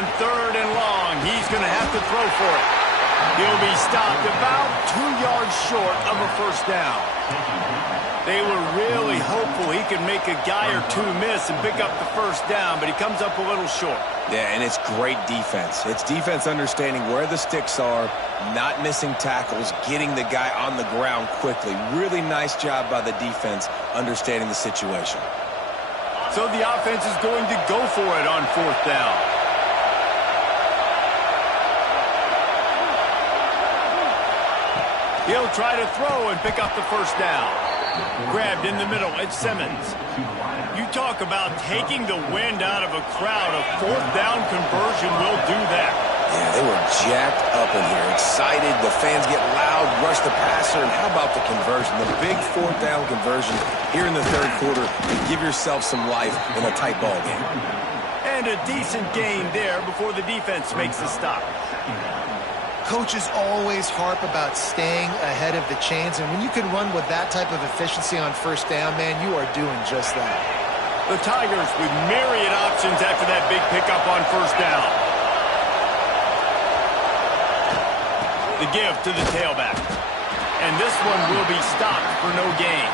On third and long, he's going to have to throw for it. He'll be stopped about 2 yards short of a first down. They were really hopeful he could make a guy or two miss and pick up the first down, but he comes up a little short. Yeah, and it's great defense. It's defense understanding where the sticks are, not missing tackles, getting the guy on the ground quickly. Really nice job by the defense understanding the situation. So the offense is going to go for it on fourth down. He'll try to throw and pick up the first down. Grabbed in the middle, it's Simmons. You talk about taking the wind out of a crowd. A fourth down conversion will do that. Yeah, they were jacked up in here, excited. The fans get loud, rush the passer, and how about the conversion? The big fourth down conversion here in the third quarter to give yourself some life in a tight ball game. And a decent gain there before the defense makes the stop. Coaches always harp about staying ahead of the chains, and when you can run with that type of efficiency on first down, man, you are doing just that. The Tigers with myriad options after that big pickup on first down. The give to the tailback. And this one will be stopped for no gain.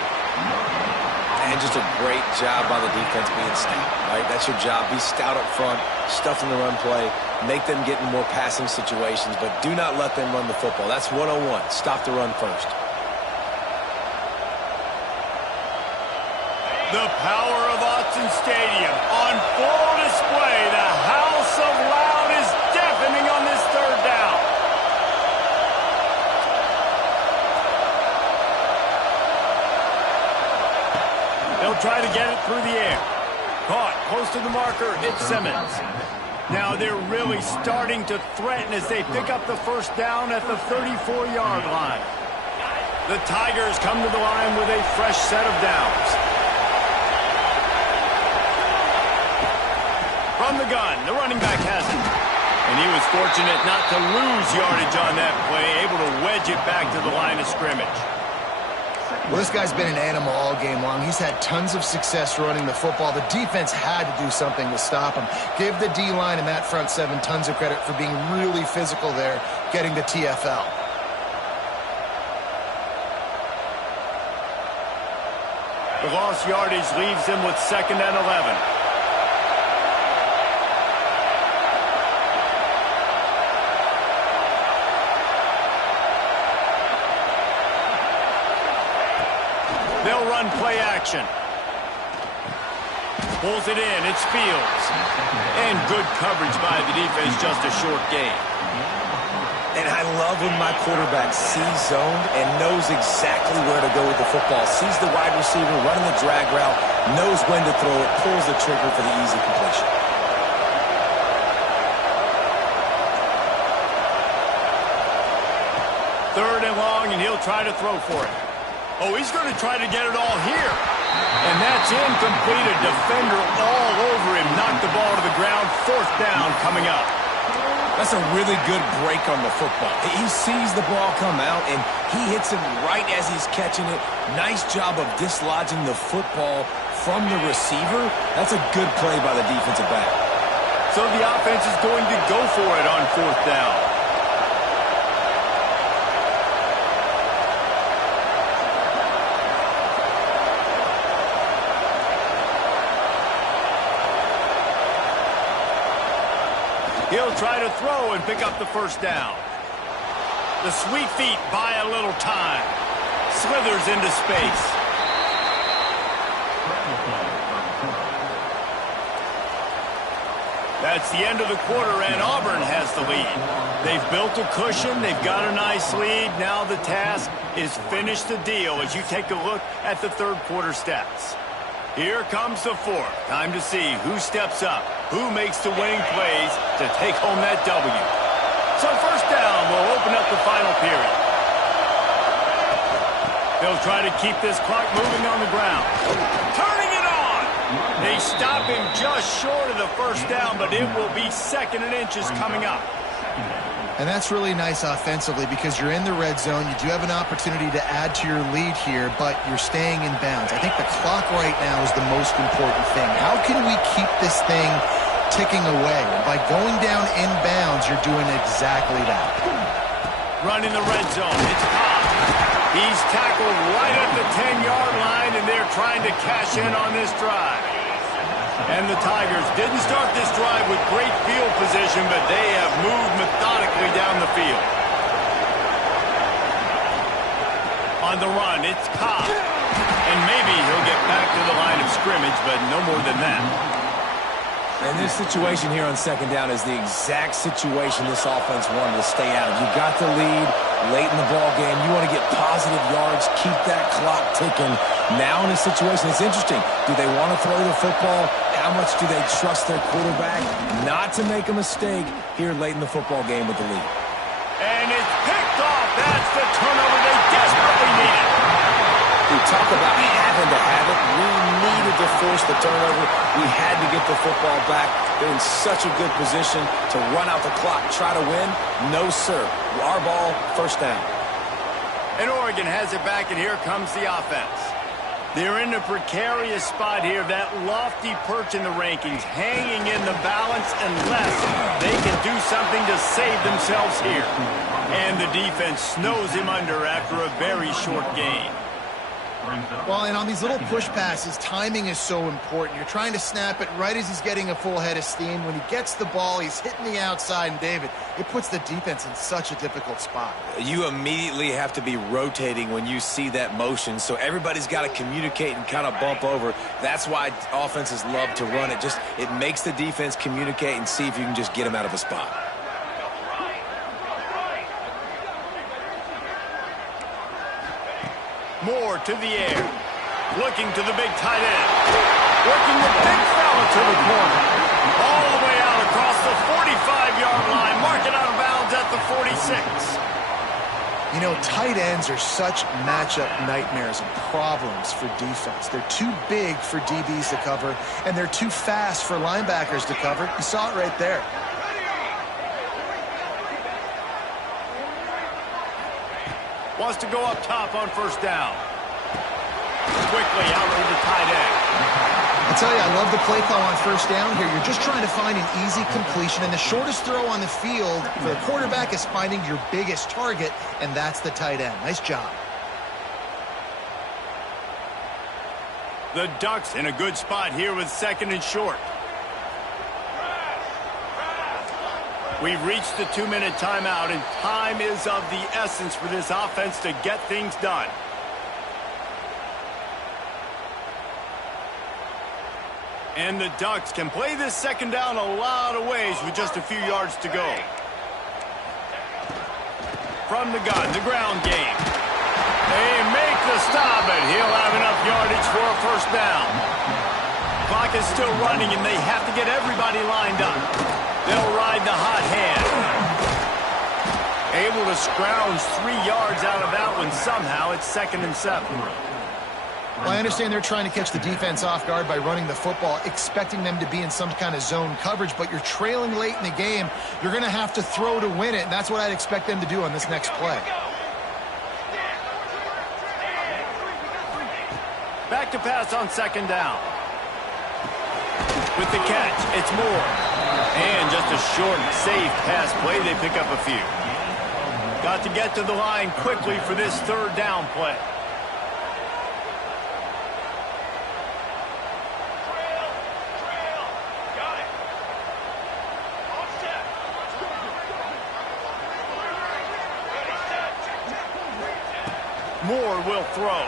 And just a great job by the defense being stout, right? That's your job. Be stout up front, stuff in the run play, make them get in more passing situations, but do not let them run the football. That's 101. Stop the run first. The power of Autzen Stadium on full display. The house of loud is deafening on this third down. They'll try to get it through the air. Caught close to the marker, it's Simmons. Now they're really starting to threaten as they pick up the first down at the 34-yard line. The Tigers come to the line with a fresh set of downs. From the gun, the running back has it. And he was fortunate not to lose yardage on that play, able to wedge it back to the line of scrimmage. Well, this guy's been an animal all game long. He's had tons of success running the football. The defense had to do something to stop him. Give the D-line and that front seven tons of credit for being really physical there, getting the TFL. The lost yardage leaves them with 2nd and 11. They'll run play action. Pulls it in. It's Fields. And good coverage by the defense. Just a short gain. And I love when my quarterback sees zoned and knows exactly where to go with the football. Sees the wide receiver running the drag route, knows when to throw it, pulls the trigger for the easy completion. Third and long, and he'll try to throw for it. Oh, he's going to try to get it all here. And that's incomplete. A defender all over him. Knocked the ball to the ground. Fourth down coming up. That's a really good break on the football. He sees the ball come out, and he hits it right as he's catching it. Nice job of dislodging the football from the receiver. That's a good play by the defensive back. So the offense is going to go for it on fourth down. He'll try to throw and pick up the first down. The sweet feet buy a little time. Slithers into space. That's the end of the quarter, and Auburn has the lead. They've built a cushion. They've got a nice lead. Now the task is finish the deal as you take a look at the third quarter stats. Here comes the fourth. Time to see who steps up, who makes the winning plays to take home that W. So first down will open up the final period. They'll try to keep this clock moving on the ground. Turning it on! They stop him just short of the first down, but it will be second and inches coming up. And that's really nice offensively because you're in the red zone. You do have an opportunity to add to your lead here, but you're staying in bounds. I think the clock right now is the most important thing. How can we keep this thing ticking away? And by going down in bounds, you're doing exactly that. Running the red zone. It's Cobb. He's tackled right at the 10-yard line, and they're trying to cash in on this drive. And the Tigers didn't start this drive with great field position, but they have moved methodically down the field. On the run, it's Cobb. And maybe he'll get back to the line of scrimmage, but no more than that. And this situation here on second down is the exact situation this offense wanted to stay out of. You got the lead late in the ball game. You want to get positive yards, keep that clock ticking. Now in this situation, it's interesting. Do they want to throw the football? How much do they trust their quarterback not to make a mistake here late in the football game with the lead? And it's picked off. That's the turnover they desperately needed. We talk about having to have it. We needed to force the turnover. We had to get the football back. They're in such a good position to run out the clock, try to win. No, sir. Our ball, first down. And Oregon has it back, and here comes the offense. They're in a precarious spot here, that lofty perch in the rankings, hanging in the balance unless they can do something to save themselves here. And the defense snows him under after a very short gain. Well, and on these little push passes, timing is so important. You're trying to snap it right as he's getting a full head of steam. When he gets the ball, he's hitting the outside, and David, it puts the defense in such a difficult spot. You immediately have to be rotating when you see that motion, so everybody's got to communicate and kind of bump over. That's why offenses love to run it. It makes the defense communicate and see if you can just get them out of a spot. Moore to the air. Looking to the big tight end. Working the big fella to the corner. All the way out across the 45-yard line. Marking out of bounds at the 46. You know, tight ends are such matchup nightmares and problems for defense. They're too big for DBs to cover, and they're too fast for linebackers to cover. You saw it right there. Wants to go up top on first down. Quickly out to the tight end. I tell you, I love the play call on first down here. You're just trying to find an easy completion, and the shortest throw on the field for the quarterback is finding your biggest target, and that's the tight end. Nice job. The Ducks in a good spot here with second and short. We've reached the 2-minute timeout, and time is of the essence for this offense to get things done. And the Ducks can play this second down a lot of ways with just a few yards to go. From the gun, the ground game. They make the stop, and he'll have enough yardage for a first down. Clock is still running, and they have to get everybody lined up. They'll ride the hot hand. Able to scrounge 3 yards out of that one somehow. It's 2nd and 7. Well, I understand they're trying to catch the defense off guard by running the football, expecting them to be in some kind of zone coverage, but you're trailing late in the game. You're going to have to throw to win it, and that's what I'd expect them to do on this next play. Back to pass on 2nd down. With the catch, it's Moore. And just a short, safe pass play, they pick up a few. Got to get to the line quickly for this 3rd down play. Moore will throw.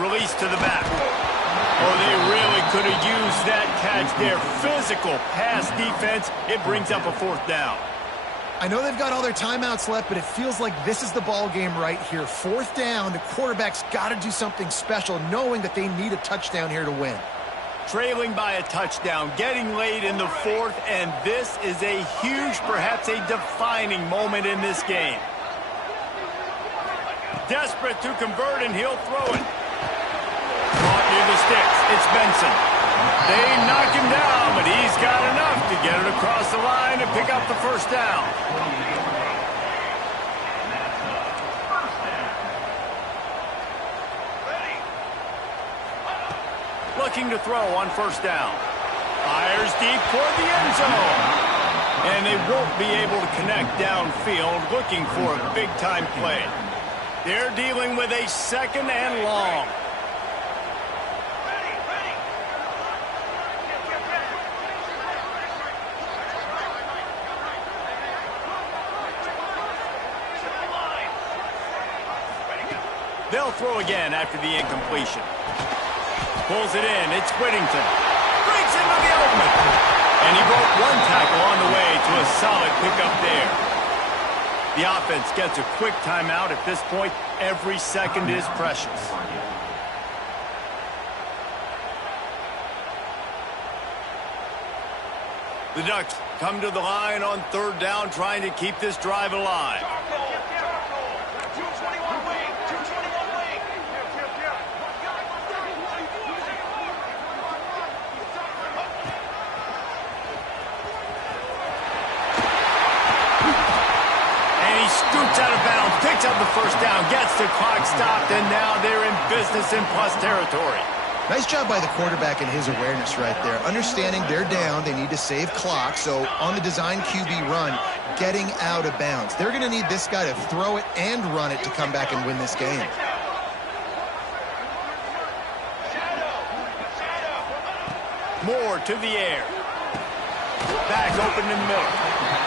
Release to the back. Oh, they really could have used that catch there. Physical pass defense. It brings up a 4th down. I know they've got all their timeouts left, but it feels like this is the ball game right here. 4th down, the quarterback's got to do something special, knowing that they need a touchdown here to win. Trailing by a touchdown, getting late in the 4th, and this is a huge, perhaps a defining moment in this game. Desperate to convert, and he'll throw it. Caught near the sticks. It's Benson. They knock him down, but he's got enough to get it across the line and pick up the first down. Looking to throw on 1st down. Fires deep toward the end zone. And they won't be able to connect downfield, looking for a big-time play. They're dealing with a 2nd and long. They'll throw again after the incompletion. Pulls it in. It's Whittington. Breaks into the open. And he broke 1 tackle on the way to a solid pickup there. The offense gets a quick timeout. At this point, every second is precious. The Ducks come to the line on 3rd down, trying to keep this drive alive. Scoots out of bounds, picks up the first down, gets the clock stopped, and now they're in business in plus territory. Nice job by the quarterback and his awareness right there. Understanding they're down, they need to save clock, so on the design QB run, getting out of bounds. They're going to need this guy to throw it and run it to come back and win this game. Moore to the air. Back open in the middle.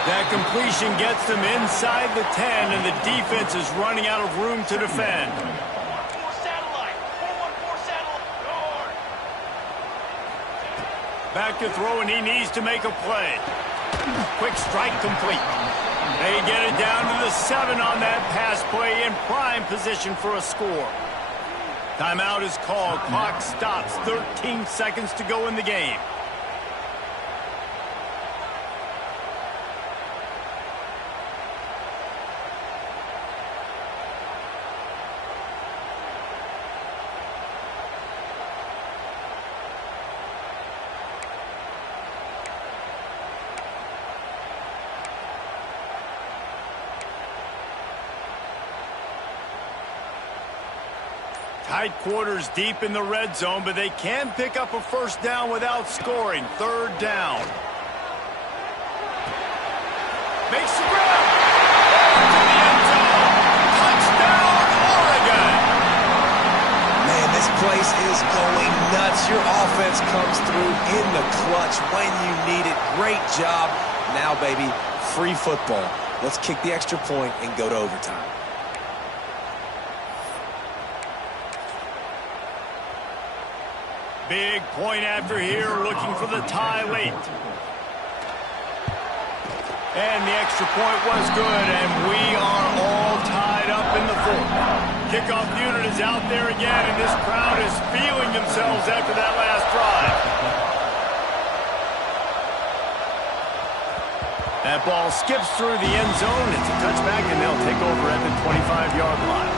That completion gets them inside the 10, and the defense is running out of room to defend. Back to throw, and he needs to make a play. Quick strike complete. They get it down to the 7 on that pass play, in prime position for a score. Timeout is called. Clock stops. 13 seconds to go in the game. Tight quarters deep in the red zone, but they can pick up a first down without scoring. 3rd down. Makes the grab. To the end zone. Touchdown, Oregon. Man, this place is going nuts. Your offense comes through in the clutch when you need it. Great job. Now, baby, free football. Let's kick the extra point and go to overtime. Big point after here, looking for the tie late. And the extra point was good, and we are all tied up in the fourth. Kickoff unit is out there again, and this crowd is feeling themselves after that last drive. That ball skips through the end zone. It's a touchback, and they'll take over at the 25-yard line.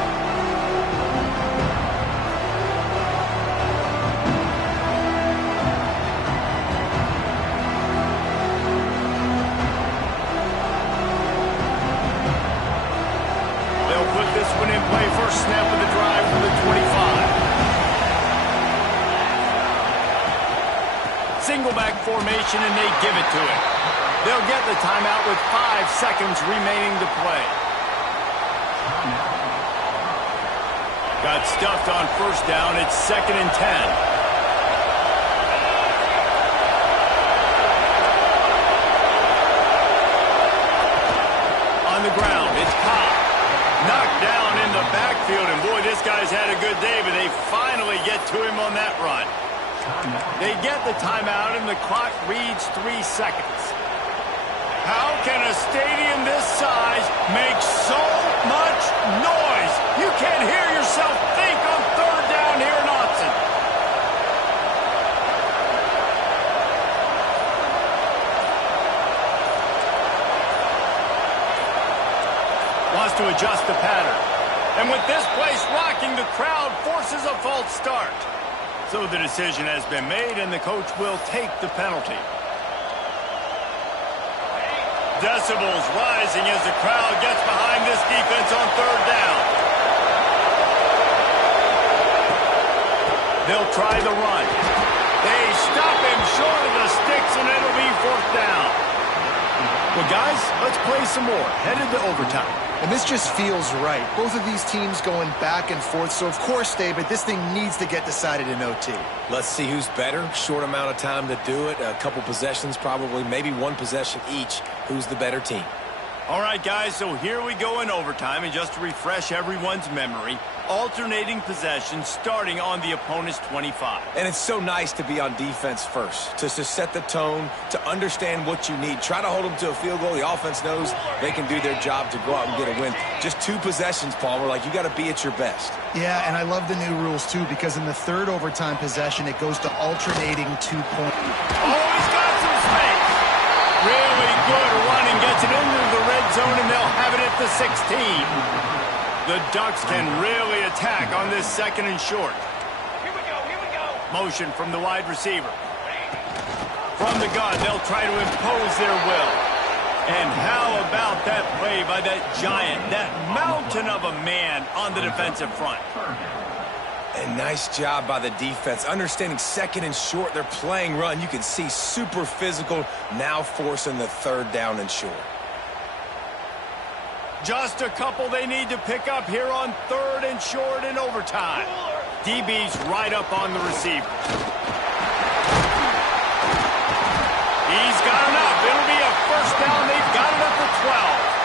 They'll put this one in play. First snap of the drive from the 25. Single back formation, and they give it to him. They'll get the timeout with 5 seconds remaining to play. Got stuffed on first down. It's 2nd and 10. On the ground, it's Cobb. Knocked down in the backfield, and boy, this guy's had a good day, but they finally get to him on that run. They get the timeout, and the clock reads 3 seconds. How can a stadium this size make so much noise? You can't hear yourself think on third down here in Autzen. Wants to adjust the pattern. And with this place rocking, the crowd forces a false start. So the decision has been made, and the coach will take the penalty. Decibels rising as the crowd gets behind this defense on third down. They'll try the run. They stop him short of the sticks, and it'll be 4th down. Well, guys, let's play some more. Headed to overtime. And this just feels right. Both of these teams going back and forth. So, of course, David, this thing needs to get decided in OT. Let's see who's better. Short amount of time to do it. A couple possessions probably, maybe one possession each. Who's the better team? All right, guys, so here we go in overtime. And just to refresh everyone's memory, alternating possessions starting on the opponent's 25. And it's so nice to be on defense first, to set the tone, to understand what you need. Try to hold them to a field goal. The offense knows they can do their job to go out and get a win. Just 2 possessions, Paul. We're like, you got to be at your best. Yeah, and I love the new rules, too, because in the third overtime possession, it goes to alternating 2 points. Oh, he's got some space. Really good running. Gets it into the red zone, and they'll have it at the 16. The Ducks can really attack on this 2nd and short. Here we go. Motion from the wide receiver. From the gun, they'll try to impose their will. And how about that play by that giant, that mountain of a man on the defensive front? And nice job by the defense. Understanding 2nd and short, they're playing run. You can see super physical, now forcing the 3rd down and short. Just a couple they need to pick up here on 3rd and short in overtime. DB's right up on the receiver. He's got enough. It'll be a 1st down. They've got it up to 12.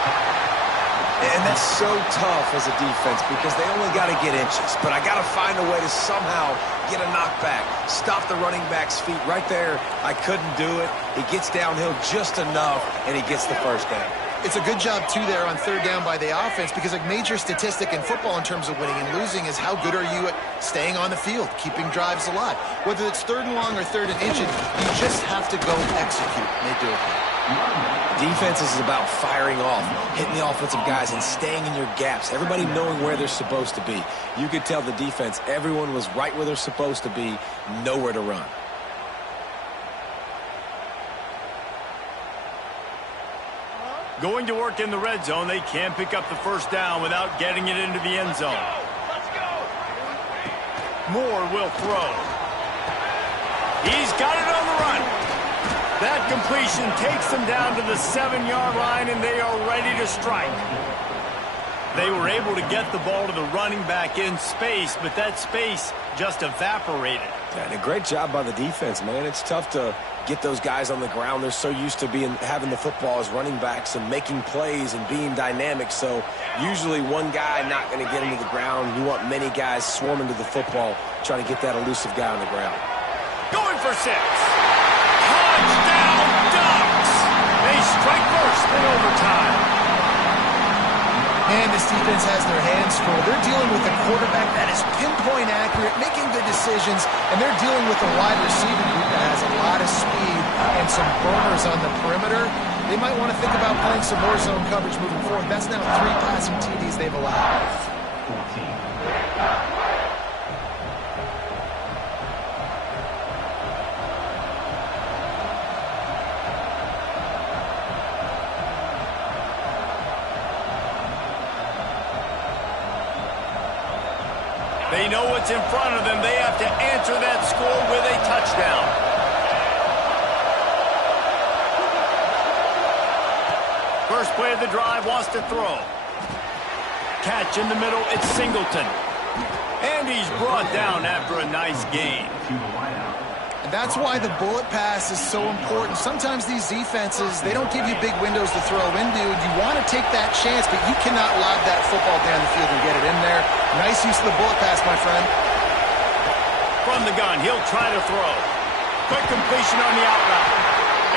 And that's so tough as a defense because they only got to get inches. But I got to find a way to somehow get a knockback, stop the running back's feet right there. I couldn't do it. He gets downhill just enough, and he gets the 1st down. It's a good job, too, there on 3rd down by the offense because a major statistic in football in terms of winning and losing is how good are you at staying on the field, keeping drives alive. Whether it's 3rd and long or 3rd and inches, you just have to go execute, and they do it. Defense is about firing off, hitting the offensive guys, and staying in your gaps. Everybody knowing where they're supposed to be. You could tell the defense, everyone was right where they're supposed to be, nowhere to run. Going to work in the red zone, they can't pick up the 1st down without getting it into the end zone. Let's go. Moore will throw. He's got it on the run. That completion takes them down to the 7-yard line, and they are ready to strike. They were able to get the ball to the running back in space, but that space just evaporated. And a great job by the defense, man. It's tough to get those guys on the ground. They're so used to having the football as running backs and making plays and being dynamic. So usually one guy not going to get into the ground. You want many guys swarming to the football, trying to get that elusive guy on the ground. for 6. Touchdown Ducks! They strike first in overtime. Man, this defense has their hands full. They're dealing with a quarterback that is pinpoint accurate, making good decisions, and they're dealing with a wide receiver group that has a lot of speed and some burners on the perimeter. They might want to think about playing some more zone coverage moving forward. That's now 3 passing TDs they've allowed. 14. They know what's in front of them. They have to answer that score with a touchdown. First play of the drive, wants to throw. Catch in the middle, it's Singleton. And he's brought down after a nice gain. And that's why the bullet pass is so important. Sometimes these defenses, they don't give you big windows to throw into. You want to take that chance, but you cannot lob that football down the field and get it in there. Nice use of the bullet pass, my friend. From the gun, he'll try to throw. Quick completion on the out route.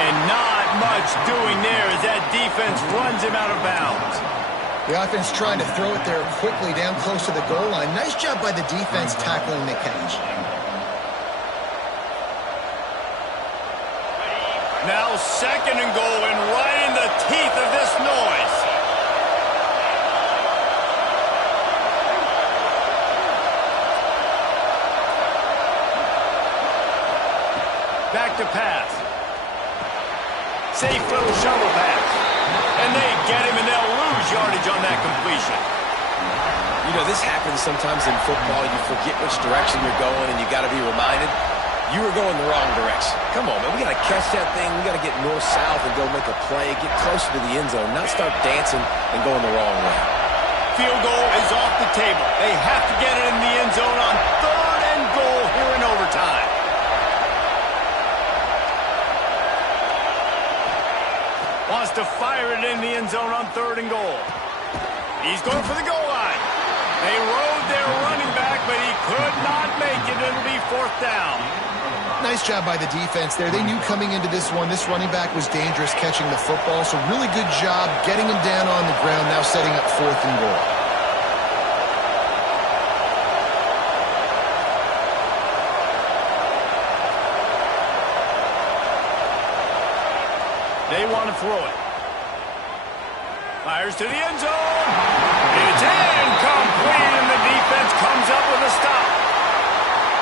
And not much doing there as that defense runs him out of bounds. The offense trying to throw it there quickly down close to the goal line. Nice job by the defense tackling the catch. Now 2nd and goal, and right in the teeth of this noise. Back to pass. Safe little shovel pass. And they get him, and they'll lose yardage on that completion. You know, this happens sometimes in football. You forget which direction you're going, and you got to be reminded you were going the wrong direction. Come on, man. We got to catch that thing. We got to get north-south and go make a play, get closer to the end zone, not start dancing and going the wrong way. Field goal is off the table. They have to get it in the end zone on 3rd and goal here in overtime. Wants to fire it in the end zone on 3rd and goal. He's going for the goal line. They rode their running back, but he could not make it. It'll be 4th down. Nice job by the defense there. They knew coming into this one, this running back was dangerous catching the football, so really good job getting him down on the ground, now setting up 4th and goal. They want to throw it. Fires to the end zone. It's incomplete, and the defense comes up with a stop.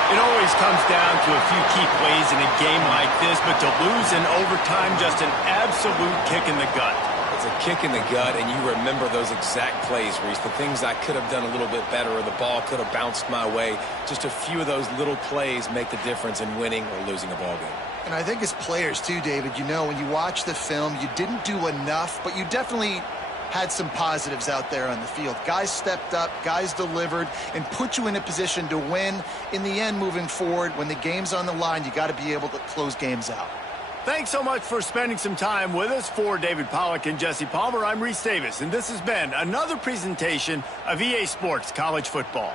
It always comes down to a few key plays in a game like this, but to lose in overtime, just an absolute kick in the gut. It's a kick in the gut, and you remember those exact plays, Reese. The things I could have done a little bit better, or the ball could have bounced my way. Just a few of those little plays make the difference in winning or losing a ball game. And I think as players too, David, you know, when you watch the film, you didn't do enough, but you definitely had some positives out there on the field. Guys stepped up, guys delivered, and put you in a position to win. In the end, moving forward, when the game's on the line, you got to be able to close games out. Thanks so much for spending some time with us. For David Pollack and Jesse Palmer, I'm Reese Davis, and this has been another presentation of EA Sports College Football.